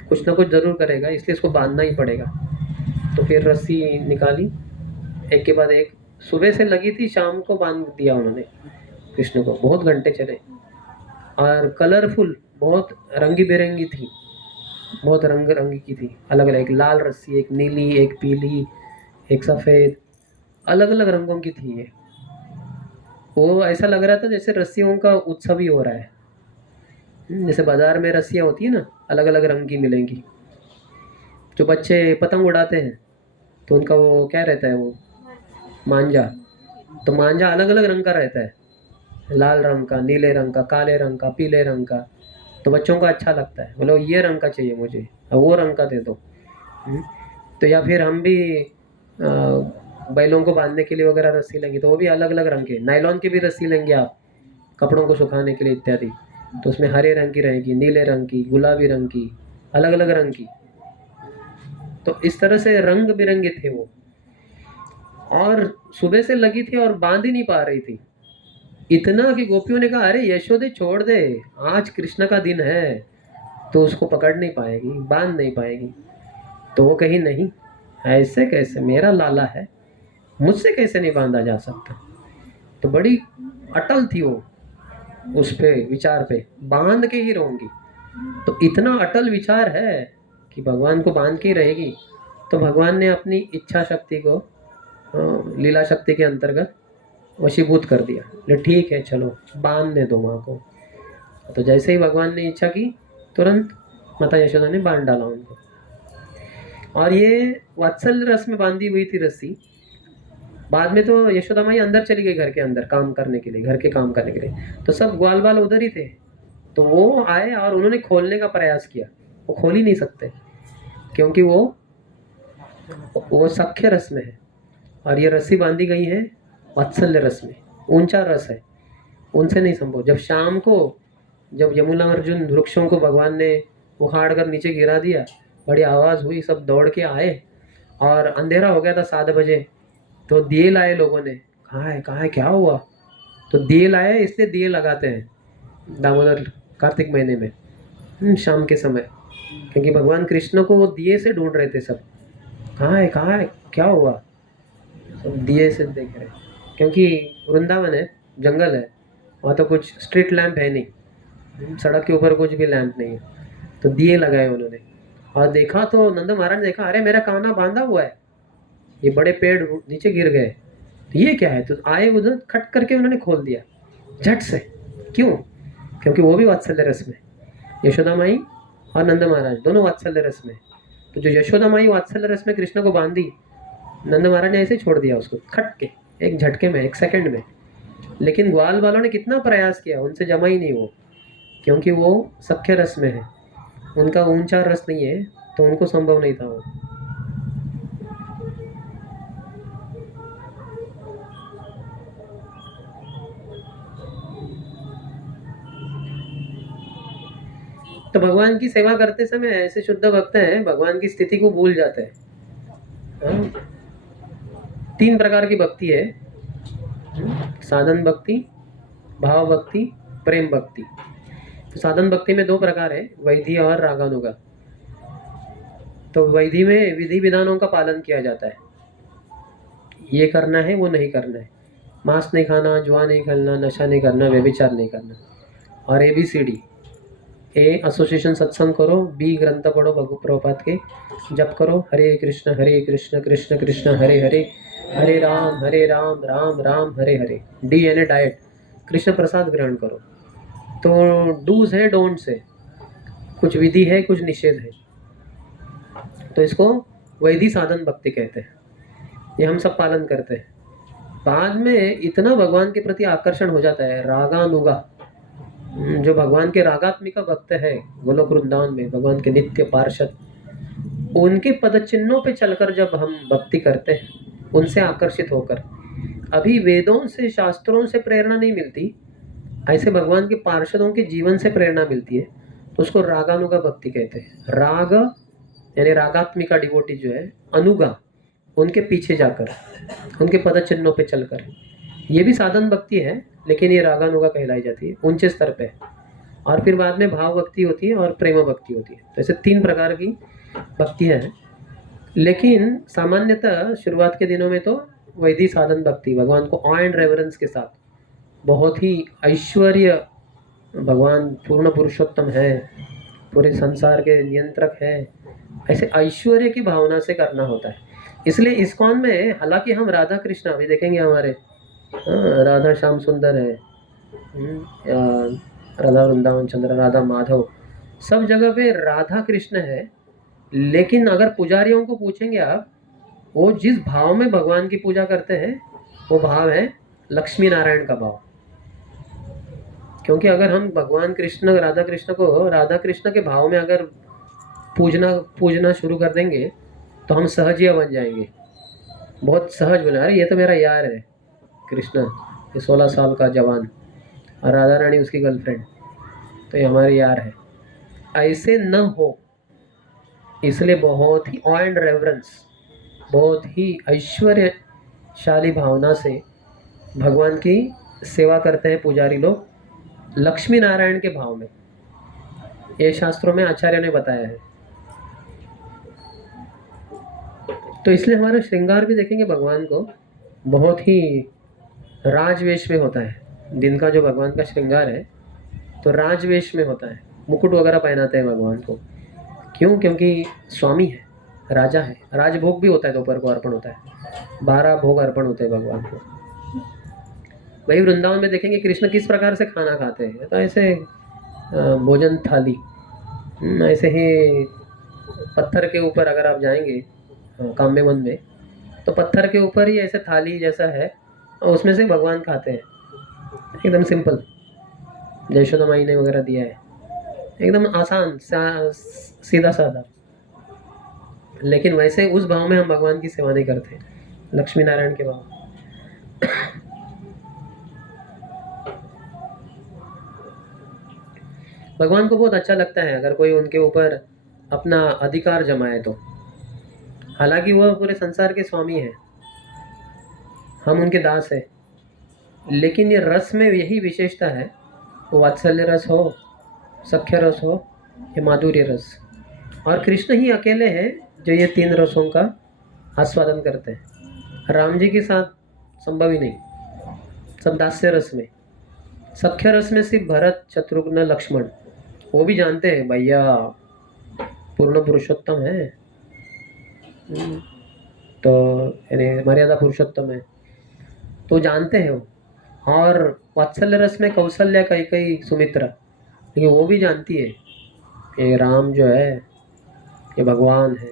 कुछ ना कुछ ज़रूर करेगा, इसलिए इसको बांधना ही पड़ेगा। तो फिर रस्सी निकाली, एक के बाद एक, सुबह से लगी थी, शाम को बांध दिया उन्होंने कृष्ण को। बहुत घंटे चले और कलरफुल, बहुत रंगी बिरंगी थी, बहुत रंग रंगी की थी, अलग अलग, एक लाल रस्सी, एक नीली, एक पीली, एक सफ़ेद, अलग अलग रंगों की थी ये। वो ऐसा लग रहा था जैसे रस्सियों का उत्सव ही हो रहा है। जैसे बाजार में रस्सियाँ होती है ना, अलग अलग रंग की मिलेंगी। जो बच्चे पतंग उड़ाते हैं तो उनका वो क्या रहता है, वो मांझा। तो मांझा अलग अलग रंग का रहता है, लाल रंग का, नीले रंग का, काले रंग का, पीले रंग का। तो बच्चों को अच्छा लगता है, बोलो ये रंग का चाहिए मुझे, अब वो रंग का दे दो। तो या फिर हम भी बैलों को बांधने के लिए वगैरह रस्सी लेंगे, तो वो भी अलग अलग रंग के, नायलॉन की भी रस्सी लेंगे आप कपड़ों को सुखाने के लिए इत्यादि, तो उसमें हरे रंग की रहेगी, नीले रंग की, गुलाबी रंग की, अलग अलग रंग की। तो इस तरह से रंग बिरंगे थे वो, और सुबह से लगी थी और बांध ही नहीं पा रही थी। इतना कि गोपियों ने कहा अरे यशोदे छोड़ दे, आज कृष्ण का दिन है, तो उसको पकड़ नहीं पाएगी, बांध नहीं पाएगी। तो वो कही नहीं, ऐसे कैसे, मेरा लाला है, मुझसे कैसे नहीं बांधा जा सकता। तो बड़ी अटल थी वो उस पे, विचार पे, बांध के ही रहूंगी। तो इतना अटल विचार है कि भगवान को बांध के ही रहेगी। तो भगवान ने अपनी इच्छा शक्ति को लीला शक्ति के अंतर्गत वशीभूत कर दिया। ले ठीक है चलो बांधने दो माँ को। तो जैसे ही भगवान ने इच्छा की, तुरंत माता यशोदा ने बांध डाला उनको। और ये वात्सल्य रस में बांधी हुई थी रस्सी। बाद में तो यशोदा माई अंदर चली गई, घर के अंदर काम करने के लिए, घर के काम करने के लिए। तो सब ग्वाल बाल उधर ही थे। तो वो आए और उन्होंने खोलने का प्रयास किया, वो खोल ही नहीं सकते क्योंकि वो सख्य रस में है, और ये रस्सी बांधी गई है वात्सल्य रस में, ऊंचा रस है, उनसे नहीं संभव। जब शाम को, जब यमुना अर्जुन वृक्षों को भगवान ने उखाड़ कर नीचे गिरा दिया, बड़ी आवाज़ हुई, सब दौड़ के आए और अंधेरा हो गया था 7 बजे। तो दिए लाए लोगों ने, कहाँ है कहाँ है, क्या हुआ? तो दिए लाए, इसलिए दिए लगाते हैं दामोदर कार्तिक महीने में, शाम के समय, क्योंकि भगवान कृष्ण को वो दिए से ढूंढ रहे थे सब, कहाँ है क्या हुआ, सब दिए से देख रहे, क्योंकि वृंदावन है, जंगल है, वहाँ तो कुछ स्ट्रीट लैंप है नहीं, सड़क के ऊपर कुछ भी लैंप नहीं है, तो दिए लगाए उन्होंने। और देखा तो नंद महाराज ने देखा, अरे मेरा कान्हा बांधा हुआ है, ये बड़े पेड़ नीचे गिर गए, तो ये क्या है? तो आए उधर, खट करके उन्होंने खोल दिया झट से। क्यों? क्योंकि वो भी वात्सल्य रस में, यशोदा माई और नंद महाराज दोनों वात्सल्य रस में। तो जो यशोदा माई वात्सल्य रस में कृष्ण को बांधी, नंद महाराज ने ऐसे छोड़ दिया उसको, खट के, एक झटके में, एक सेकंड में। लेकिन ग्वाल वालों ने कितना प्रयास किया, उनसे जमा ही नहीं वो, क्योंकि वो सख्य रस में है, उनका ऊंचा रस नहीं है, तो उनको संभव नहीं था वो। तो भगवान की सेवा करते समय ऐसे शुद्ध भक्त हैं, भगवान की स्थिति को भूल जाते हैं। हाँ? 3 प्रकार की भक्ति है, साधन भक्ति, भाव भक्ति, प्रेम भक्ति। तो साधन भक्ति में 2 प्रकार है, वैधि और रागानुगा। तो वैधि में विधि विधानों का पालन किया जाता है, ये करना है वो नहीं करना है, मांस नहीं खाना, जुआ नहीं खेलना, नशा नहीं करना, व्यभिचार नहीं करना। और ABCD, ए एसोसिएशन सत्संग करो, बी ग्रंथ पढ़ो भगवत प्रभुपाद के, जप करो हरे कृष्ण कृष्ण कृष्ण हरे हरे, हरे राम राम राम हरे हरे। डी यानी डाइट, कृष्ण प्रसाद ग्रहण करो। तो डूज है, डोंट्स है, कुछ विधि है, कुछ निषेध है। तो इसको वैधि साधन भक्ति कहते हैं, ये हम सब पालन करते हैं। बाद में इतना भगवान के प्रति आकर्षण हो जाता है, रागानुगा, जो भगवान के रागात्मिका भक्त है गोलोक वृंदावन में, भगवान के नित्य पार्षद, उनके पद चिन्हों पे चलकर जब हम भक्ति करते हैं, उनसे आकर्षित होकर, अभी वेदों से शास्त्रों से प्रेरणा नहीं मिलती, ऐसे भगवान के पार्षदों के जीवन से प्रेरणा मिलती है, तो उसको रागानुगा भक्ति कहते हैं। राग यानी रागात्मिका डिवोटी जो है, अनुगा उनके पीछे जाकर, उनके पद चिन्हों पे चलकर, ये भी साधन भक्ति है, लेकिन ये रागानुगा कहलाई जाती है, ऊंचे स्तर पे। और फिर बाद में भाव भक्ति होती है और प्रेम भक्ति होती है। तो ऐसे 3 प्रकार की भक्तियाँ हैं, लेकिन सामान्यतः शुरुआत के दिनों में तो वैदिक साधन भक्ति, भगवान को ऑ एंड रेवरेंस के साथ, बहुत ही ऐश्वर्य, भगवान पूर्ण पुरुषोत्तम है, पूरे संसार के नियंत्रक है, ऐसे ऐश्वर्य की भावना से करना होता है। इसलिए इस्कॉन में, हालांकि हम राधा कृष्ण अभी देखेंगे हमारे, राधा श्याम सुंदर है, राधा वृंदावन चंद्र, राधा माधव, सब जगह पे राधा कृष्ण है। लेकिन अगर पुजारियों को पूछेंगे आप, वो जिस भाव में भगवान की पूजा करते हैं, वो भाव है लक्ष्मी नारायण का भाव। क्योंकि अगर हम भगवान कृष्ण, राधा कृष्ण को राधा कृष्ण के भाव में अगर पूजना शुरू कर देंगे, तो हम सहजिया बन जाएंगे, बहुत सहज बना, अरे ये तो मेरा यार है कृष्ण, ये 16 साल का जवान, और राधा रानी उसकी गर्लफ्रेंड, तो ये हमारे यार है। ऐसे न हो, इसलिए बहुत ही ऑ एंड रेवरेंस, बहुत ही ऐश्वर्यशाली भावना से भगवान की सेवा करते हैं पुजारी लोग, लक्ष्मी नारायण के भाव में। ये शास्त्रों में आचार्य ने बताया है। तो इसलिए हमारा श्रृंगार भी देखेंगे भगवान को, बहुत ही राजवेश में होता है। दिन का जो भगवान का श्रृंगार है, तो राजवेश में होता है, मुकुट वगैरह पहनाते हैं भगवान को। क्यों? क्योंकि स्वामी है, राजा है। राजभोग भी होता है, दोपहर को अर्पण होता है, 12 भोग अर्पण होते हैं भगवान को। वही वृंदावन में देखेंगे कृष्ण किस प्रकार से खाना खाते हैं, तो ऐसे भोजन थाली, ऐसे ही पत्थर के ऊपर अगर आप जाएंगे काम्य वन में, तो पत्थर के ऊपर ही ऐसे थाली जैसा है, और उसमें से भगवान खाते हैं, एकदम सिंपल, यशोदा माई ने वगैरह दिया है, एकदम आसान सीधा साधा। लेकिन वैसे उस भाव में हम भगवान की सेवा नहीं करते, लक्ष्मी नारायण के भाव। भगवान को बहुत अच्छा लगता है अगर कोई उनके ऊपर अपना अधिकार जमाए तो। हालांकि वह पूरे संसार के स्वामी हैं, हम उनके दास हैं, लेकिन ये रस में यही विशेषता है, वो वात्सल्य रस हो, सख्य रस हो, या माधुर्य रस। और कृष्ण ही अकेले हैं जो ये 3 रसों का आस्वादन करते हैं। राम जी के साथ संभव ही नहीं, सब दास्य रस में। सख्य रस में सिर्फ भरत, शत्रुघ्न, लक्ष्मण, वो भी जानते हैं भैया पूर्ण पुरुषोत्तम है, तो यानी मर्यादा पुरुषोत्तम है, तो जानते हैं वो। और वात्सल्य रस में कौशल्या, कैकेयी, सुमित्रा, लेकिन वो भी जानती है ये राम जो है ये भगवान है।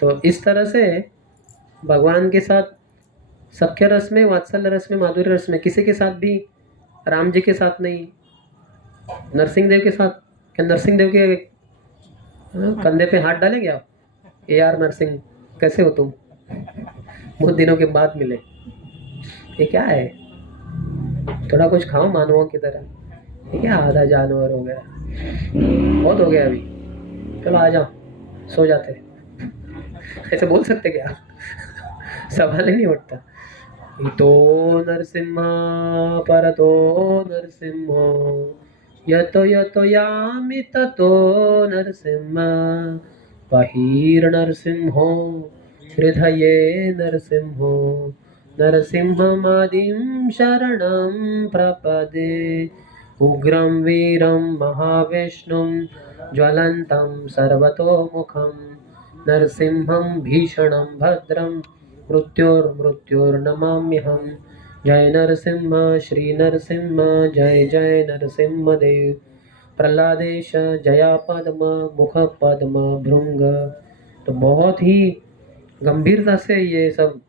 तो इस तरह से भगवान के साथ सख्य रस में, वात्सल्य रस में, माधुर्य रस में, किसी के साथ भी, राम जी के साथ नहीं, नरसिंह देव के साथ, क्या नरसिंह देव के कंधे पे हाथ डालेंगे आप? ए आर नरसिंह, कैसे हो तुम? बहुत दिनों के बाद मिले, ये क्या है? थोड़ा कुछ खाओ मानवों की तरह, ये क्या आधा जानवर हो गया, बहुत हो गया अभी, चलो आ जाओ, सो जाते। ऐसे बोल सकते क्या? सवाल ही नहीं उठता। इतो नरसिम्हा परतो नरसिंहो यतो यतो यामि ततो नरसिम्हा बहिर्नरसिंहो हृदये नरसिंहो नरसिंहमादिं शरणं प्रपदे उग्रं वीरं महाविष्णुं ज्वलन्तं सर्वतोमुखं नरसिंहं भीषणं भद्रं मृत्युर्नमाम्यहं। जय नरसिंह श्री नरसिंह, जय जय नरसिंहदेव। प्रहलादेश जया पद्म मुख पद्म भृंग। तो बहुत ही गंभीरता से ये सब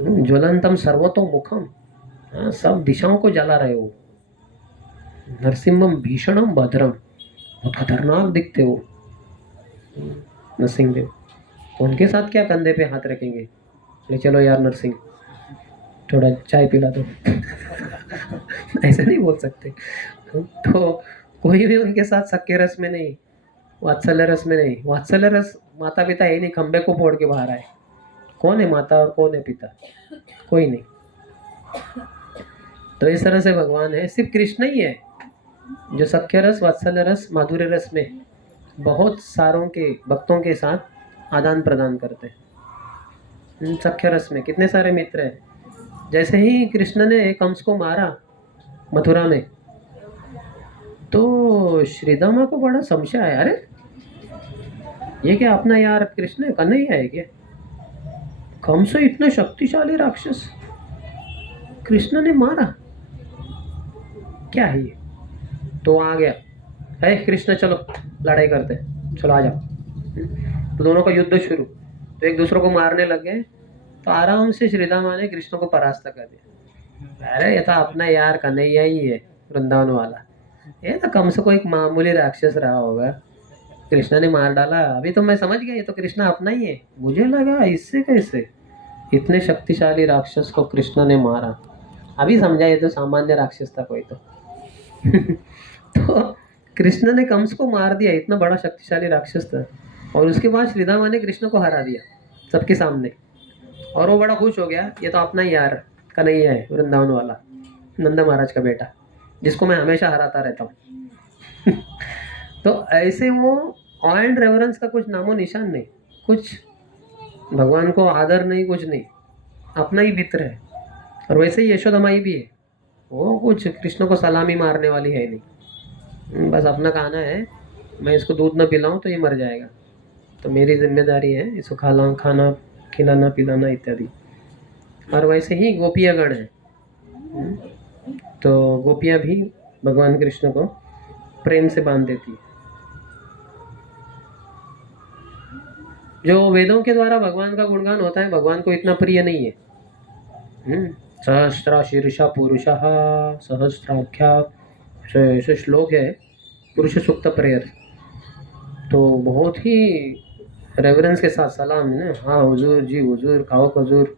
ज्वलंतम सर्वतोमुखम, सब दिशाओं को जला रहे हो। नरसिंहम भीषणम भद्रम, बहुत खतरनाक दिखते हो नरसिंह देव। उनके साथ क्या कंधे पे हाथ रखेंगे? ले चलो यार नरसिंह, थोड़ा चाय पिला दो। ऐसा नहीं बोल सकते। तो कोई भी उनके साथ सख्य रस में नहीं, वात्सल्य रस में नहीं। वात्सल्य रस माता पिता है नहीं, खंबे को फोड़ के बाहर आए। कौन है माता और कौन है पिता? कोई नहीं। तो इस तरह से भगवान है, सिर्फ कृष्ण ही है जो सख्य रस, वात्सल्य रस, माधुर्य रस में बहुत सारों के भक्तों के साथ आदान प्रदान करते हैं। सख्य रस में कितने सारे मित्र हैं। जैसे ही कृष्ण ने कंस को मारा मथुरा में, तो श्रीदामा को बड़ा संशय आया, अरे ये क्या अपना यार कृष्ण कन्हैया है क्या? कंस इतना शक्तिशाली राक्षस कृष्ण ने मारा, क्या है ये? तो आ गया, है कृष्ण चलो लड़ाई करते हैं, चलो आ जाओ। तो दोनों का युद्ध शुरू, तो एक दूसरे को मारने लग गए। तो आराम से श्रीदामा ने कृष्ण को परास्त कर दिया। अरे ये तो अपना यार कन्हैया ही है वृंदावन वाला, ये तो कम से कोई एक मामूली राक्षस रहा होगा, कृष्ण ने मार डाला। अभी तो मैं समझ गया ये तो कृष्ण अपना ही है। मुझे लगा इससे कैसे इतने शक्तिशाली राक्षस को कृष्ण ने मारा। अभी समझा ये तो सामान्य राक्षस था कोई तो। तो कृष्ण ने कंस को मार दिया, इतना बड़ा शक्तिशाली राक्षस था। और उसके बाद श्रीदामा ने कृष्ण को हरा दिया सबके सामने, और वो बड़ा खुश हो गया, ये तो अपना ही यार कन्हैया है वृंदावन वाला, नंदा महाराज का बेटा, जिसको मैं हमेशा हराता रहता हूँ। तो ऐसे वो ऑ एंड रेवरेंस का कुछ नामो निशान नहीं, कुछ भगवान को आदर नहीं, कुछ नहीं, अपना ही मित्र है। और वैसे ही यशोदा माई भी है, वो कुछ कृष्ण को सलामी मारने वाली है नहीं, बस अपना खाना है, मैं इसको दूध न पिलाऊं तो ये मर जाएगा, तो मेरी जिम्मेदारी है इसको खाना खिलाना पिलाना इत्यादि। और वैसे ही गोपिया गण है, तो गोपियाँ भी भगवान कृष्ण को प्रेम से बांध देती है। जो वेदों के द्वारा भगवान का गुणगान होता है, भगवान को इतना प्रिय नहीं है। सहस्रा शीर्षा पुरुषः सहस्राख्या, ऐसे श्लोक है पुरुष सूक्त प्रेयर, तो बहुत ही रेवरेंस के साथ सलाम है ना, हाँ हुजूर जी, हुजूर खाओ हुजूर।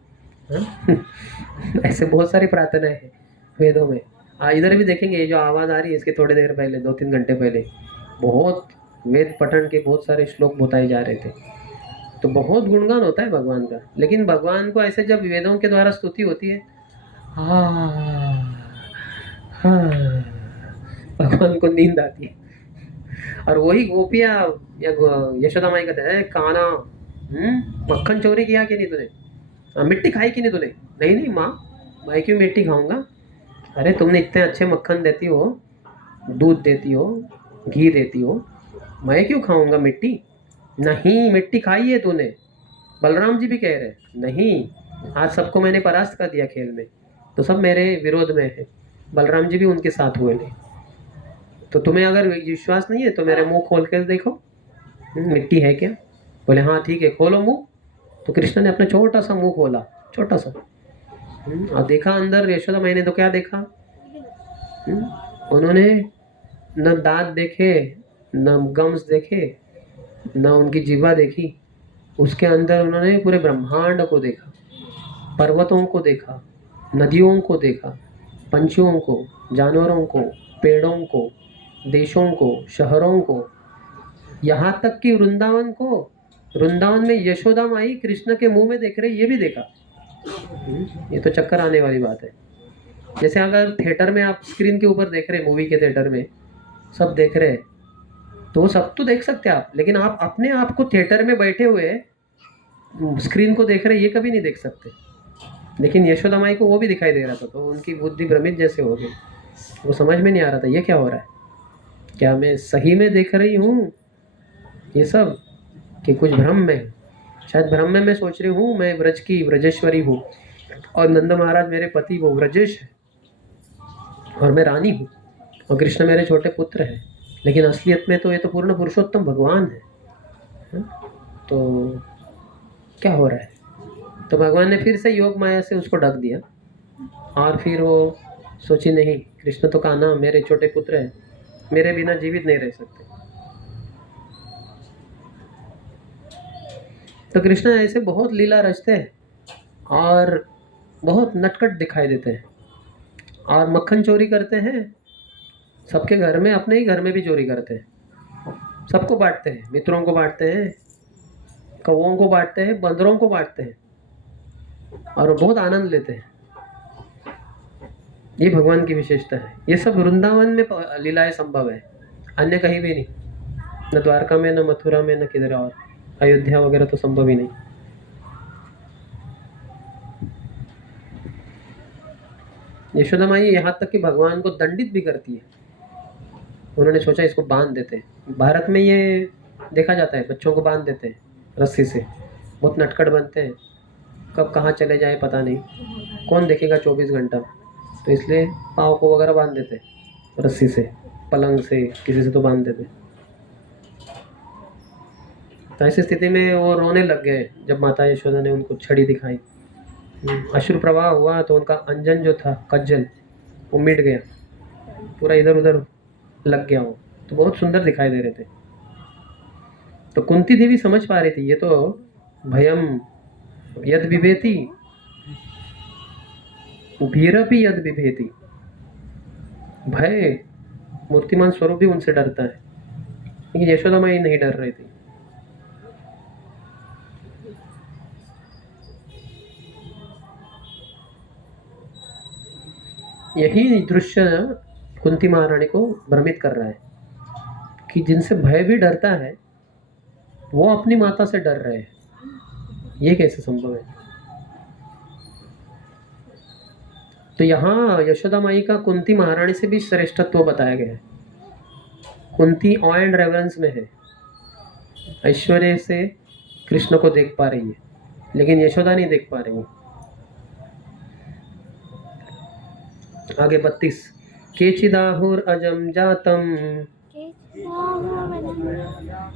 ऐसे बहुत सारी प्रार्थनाएं हैं वेदों में, इधर भी देखेंगे, ये जो आवाज़ आ रही है इसके थोड़ी देर पहले, 2-3 घंटे पहले बहुत वेद पठन के बहुत सारे श्लोक बताए जा रहे थे। तो बहुत गुणगान होता है भगवान का, लेकिन भगवान को ऐसे जब वेदों के द्वारा स्तुति होती है, हाँ, भगवान को नींद आती है। और वही गोपियाँ या यशोदा माई कहते हैं, काना मक्खन चोरी किया कि नहीं तूने, मिट्टी खाई कि नहीं तूने? नहीं नहीं माँ, मैं क्यों मिट्टी खाऊंगा? अरे तुमने इतने अच्छे मक्खन देती हो, दूध देती हो, घी देती हो, मैं क्यों खाऊंगा मिट्टी? नहीं, मिट्टी खाई है तूने। बलराम जी भी कह रहे नहीं, आज सबको मैंने परास्त कर दिया खेल में, तो सब मेरे विरोध में है। बलराम जी भी उनके साथ हुए थे। तो तुम्हें अगर विश्वास नहीं है तो मेरे मुंह खोल कर देखो, मिट्टी है क्या? बोले हाँ ठीक है, खोलो मुंह। तो कृष्ण ने अपना छोटा सा मुंह खोला, छोटा सा, और देखा अंदर यशोदा माई ने तो क्या देखा, उन्होंने न दांत देखे, न गम्स देखे, न उनकी जीवा देखी, उसके अंदर उन्होंने पूरे ब्रह्मांड को देखा, पर्वतों को देखा, नदियों को देखा, पंछियों को, जानवरों को, पेड़ों को, देशों को, शहरों को, यहाँ तक कि वृंदावन को, वृंदावन में यशोदा माई कृष्ण के मुंह में देख रहे, ये भी देखा। ये तो चक्कर आने वाली बात है। जैसे अगर थिएटर में आप स्क्रीन के ऊपर देख रहे, मूवी के थिएटर में सब देख रहे हैं, तो वो सब तो देख सकते हैं आप, लेकिन आप अपने आप को थिएटर में बैठे हुए स्क्रीन को देख रहे, ये कभी नहीं देख सकते। लेकिन यशोदा माई को वो भी दिखाई दे रहा था, तो उनकी बुद्धि भ्रमित जैसे हो गई, वो समझ में नहीं आ रहा था ये क्या हो रहा है, क्या मैं सही में देख रही हूँ ये सब, कि कुछ भ्रम में? शायद भ्रम में मैं सोच रही हूँ मैं ब्रज की ब्रजेश्वरी हूँ, और नंद महाराज मेरे पति वो ब्रजेश है, और मैं रानी हूँ, और कृष्ण मेरे छोटे पुत्र हैं, लेकिन असलियत में तो ये तो पूर्ण पुरुषोत्तम भगवान है। तो क्या हो रहा है? तो भगवान ने फिर से योग माया से उसको ढक दिया, और फिर वो सोची नहीं, कृष्ण तो कान्हा मेरे छोटे पुत्र हैं, मेरे बिना जीवित नहीं रह सकते। तो कृष्ण ऐसे बहुत लीला रचते हैं और बहुत नटखट दिखाई देते हैं, और मक्खन चोरी करते हैं सबके घर में, अपने ही घर में भी चोरी करते हैं, सबको बांटते हैं, मित्रों को बांटते हैं, कौओं को बांटते हैं, बंदरों को बांटते हैं, और बहुत आनंद लेते हैं। ये भगवान की विशेषता है। ये सब वृंदावन में लीलाएं संभव है, अन्य कहीं भी नहीं, न द्वारका में, न मथुरा में, न किधर और, अयोध्या वगैरह तो संभव ही नहीं। यशोदा माई यहाँ तक कि भगवान को दंडित भी करती है। उन्होंने सोचा इसको बांध देते हैं, भारत में ये देखा जाता है, बच्चों को बांध देते हैं रस्सी से, बहुत नटखट बनते हैं, कब कहाँ चले जाए पता नहीं, कौन देखेगा 24 घंटा, तो इसलिए पाँव को वगैरह बांध देते हैं रस्सी से, पलंग से, किसी से तो बांध देते। तो ऐसी स्थिति में वो रोने लग गए जब माता यशोदा ने उनको छड़ी दिखाई, अश्रु प्रवाह हुआ, तो उनका अंजन जो था, कज्जल, वो मिट गया, पूरा इधर उधर लग गया वो, तो बहुत सुंदर दिखाई दे रहे थे। तो कुंती देवी समझ पा रही थी ये तो भयम यद विभेति भीरपि यद विभेति, भय मूर्तिमान स्वरूप भी उनसे डरता है, लेकिन यशोदा माई नहीं डर रही थी। यही दृश्य कुंती महारानी को भ्रमित कर रहा है कि जिनसे भय भी डरता है वो अपनी माता से डर रहे हैं, ये कैसे संभव है? तो यहाँ यशोदा माई का कुंती महारानी से भी श्रेष्ठत्व बताया गया है। कुंती ऑ एंड रेवरेंस में है, ऐश्वर्य से कृष्ण को देख पा रही है, लेकिन यशोदा नहीं देख पा रही है। आगे 32, केचिदाहुर अजम जातम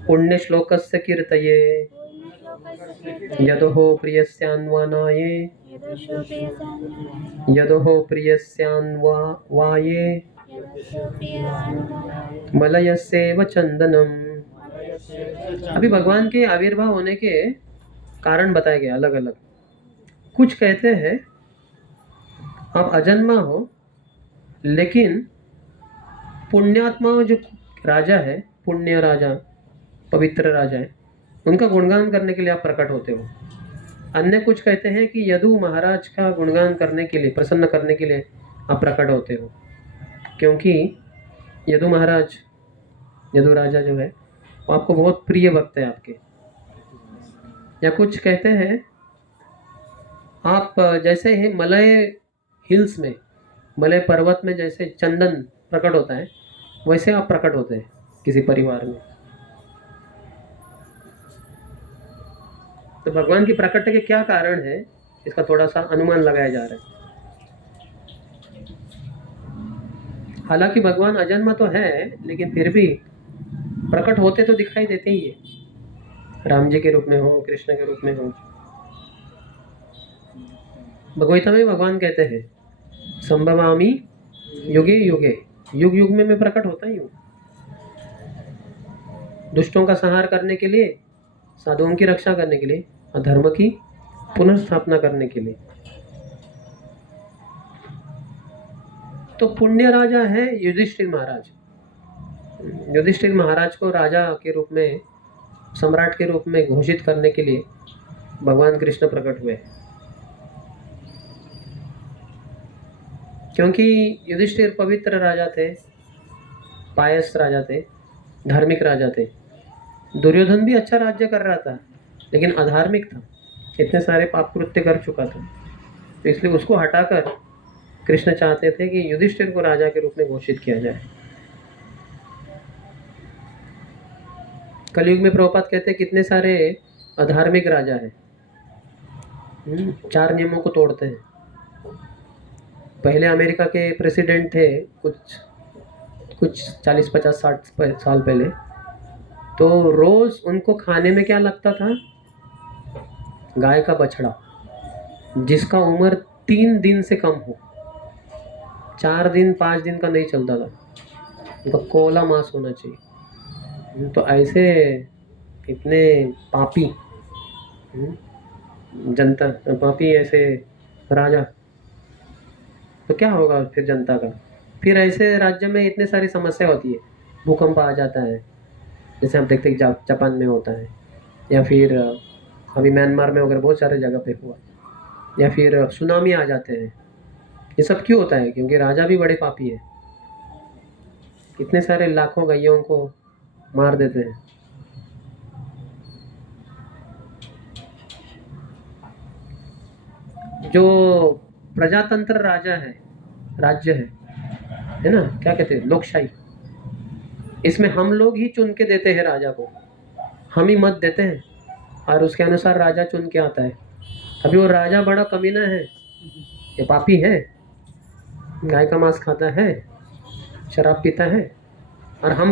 पुण्य श्लोकस्य कीर्तये यदोहो प्रियस्यान्वनाये यदोहो प्रियस्यान्वाये मलयस्यैव चंदनम। अभी भगवान के आविर्भाव होने के कारण बताए गए अलग अलग। कुछ कहते हैं आप अजन्मा हो, लेकिन पुण्यात्मा जो राजा है, पुण्य राजा, पवित्र राजा है, उनका गुणगान करने के लिए आप प्रकट होते हो। अन्य कुछ कहते हैं कि यदु महाराज का गुणगान करने के लिए, प्रसन्न करने के लिए आप प्रकट होते हो, क्योंकि यदु महाराज, यदु राजा जो है वो आपको बहुत प्रिय भक्त है आपके। या कुछ कहते हैं आप जैसे ही मलय हिल्स में, मलय पर्वत में जैसे चंदन प्रकट होता है, वैसे आप प्रकट होते हैं किसी परिवार में। तो भगवान की प्रकट के क्या कारण है, इसका थोड़ा सा अनुमान लगाया जा रहा है। हालांकि भगवान अजन्मा तो है, लेकिन फिर भी प्रकट होते तो दिखाई देते ही है, राम जी के रूप में हो, कृष्ण के रूप में हो। भगवता में भगवान कहते हैं संभवामि युगे युगे, युग युग में मैं प्रकट होता ही हूँ, दुष्टों का संहार करने के लिए, साधुओं की रक्षा करने के लिए, धर्म की पुनर्स्थापना करने के लिए। तो पुण्य राजा है युधिष्ठिर महाराज। युधिष्ठिर महाराज को राजा के रूप में, सम्राट के रूप में घोषित करने के लिए भगवान कृष्ण प्रकट हुए, क्योंकि युधिष्ठिर पवित्र राजा थे, पायस राजा थे, धार्मिक राजा थे। दुर्योधन भी अच्छा राज्य कर रहा था, लेकिन अधार्मिक था, इतने सारे पाप कृत्य कर चुका था। तो इसलिए उसको हटाकर कृष्ण चाहते थे कि युधिष्ठिर को राजा के रूप में घोषित किया जाए। कलयुग में प्रभुपाद कहते हैं कितने सारे अधार्मिक राजा हैं, 4 नियमों को तोड़ते हैं। पहले अमेरिका के प्रेसिडेंट थे कुछ 40, 50, 60 साल पहले, तो रोज उनको खाने में क्या लगता था, गाय का बछड़ा, जिसका उम्र 3 दिन से कम हो, 4 दिन 5 दिन का नहीं चलता था, उनका कोला मांस होना चाहिए। तो ऐसे इतने पापी जनता, पापी ऐसे राजा, तो क्या होगा फिर जनता का। फिर ऐसे राज्य में इतने सारी समस्या होती है, भूकंप आ जाता है, जैसे हम देखते हैं जापान में होता है, या फिर अभी म्यांमार में अगर बहुत सारे जगह पे हुआ, या फिर सुनामी आ जाते हैं। ये सब क्यों होता है? क्योंकि राजा भी बड़े पापी है, कितने सारे लाखों गैयों को मार देते हैं। जो प्रजातंत्र राजा है, राज्य है ना, क्या कहते हैं, लोकशाही, इसमें हम लोग ही चुन के देते हैं राजा को, हम ही मत देते हैं और उसके अनुसार राजा चुन के आता है। अभी वो राजा बड़ा कमीना है, ये पापी है, गाय का मांस खाता है, शराब पीता है, और हम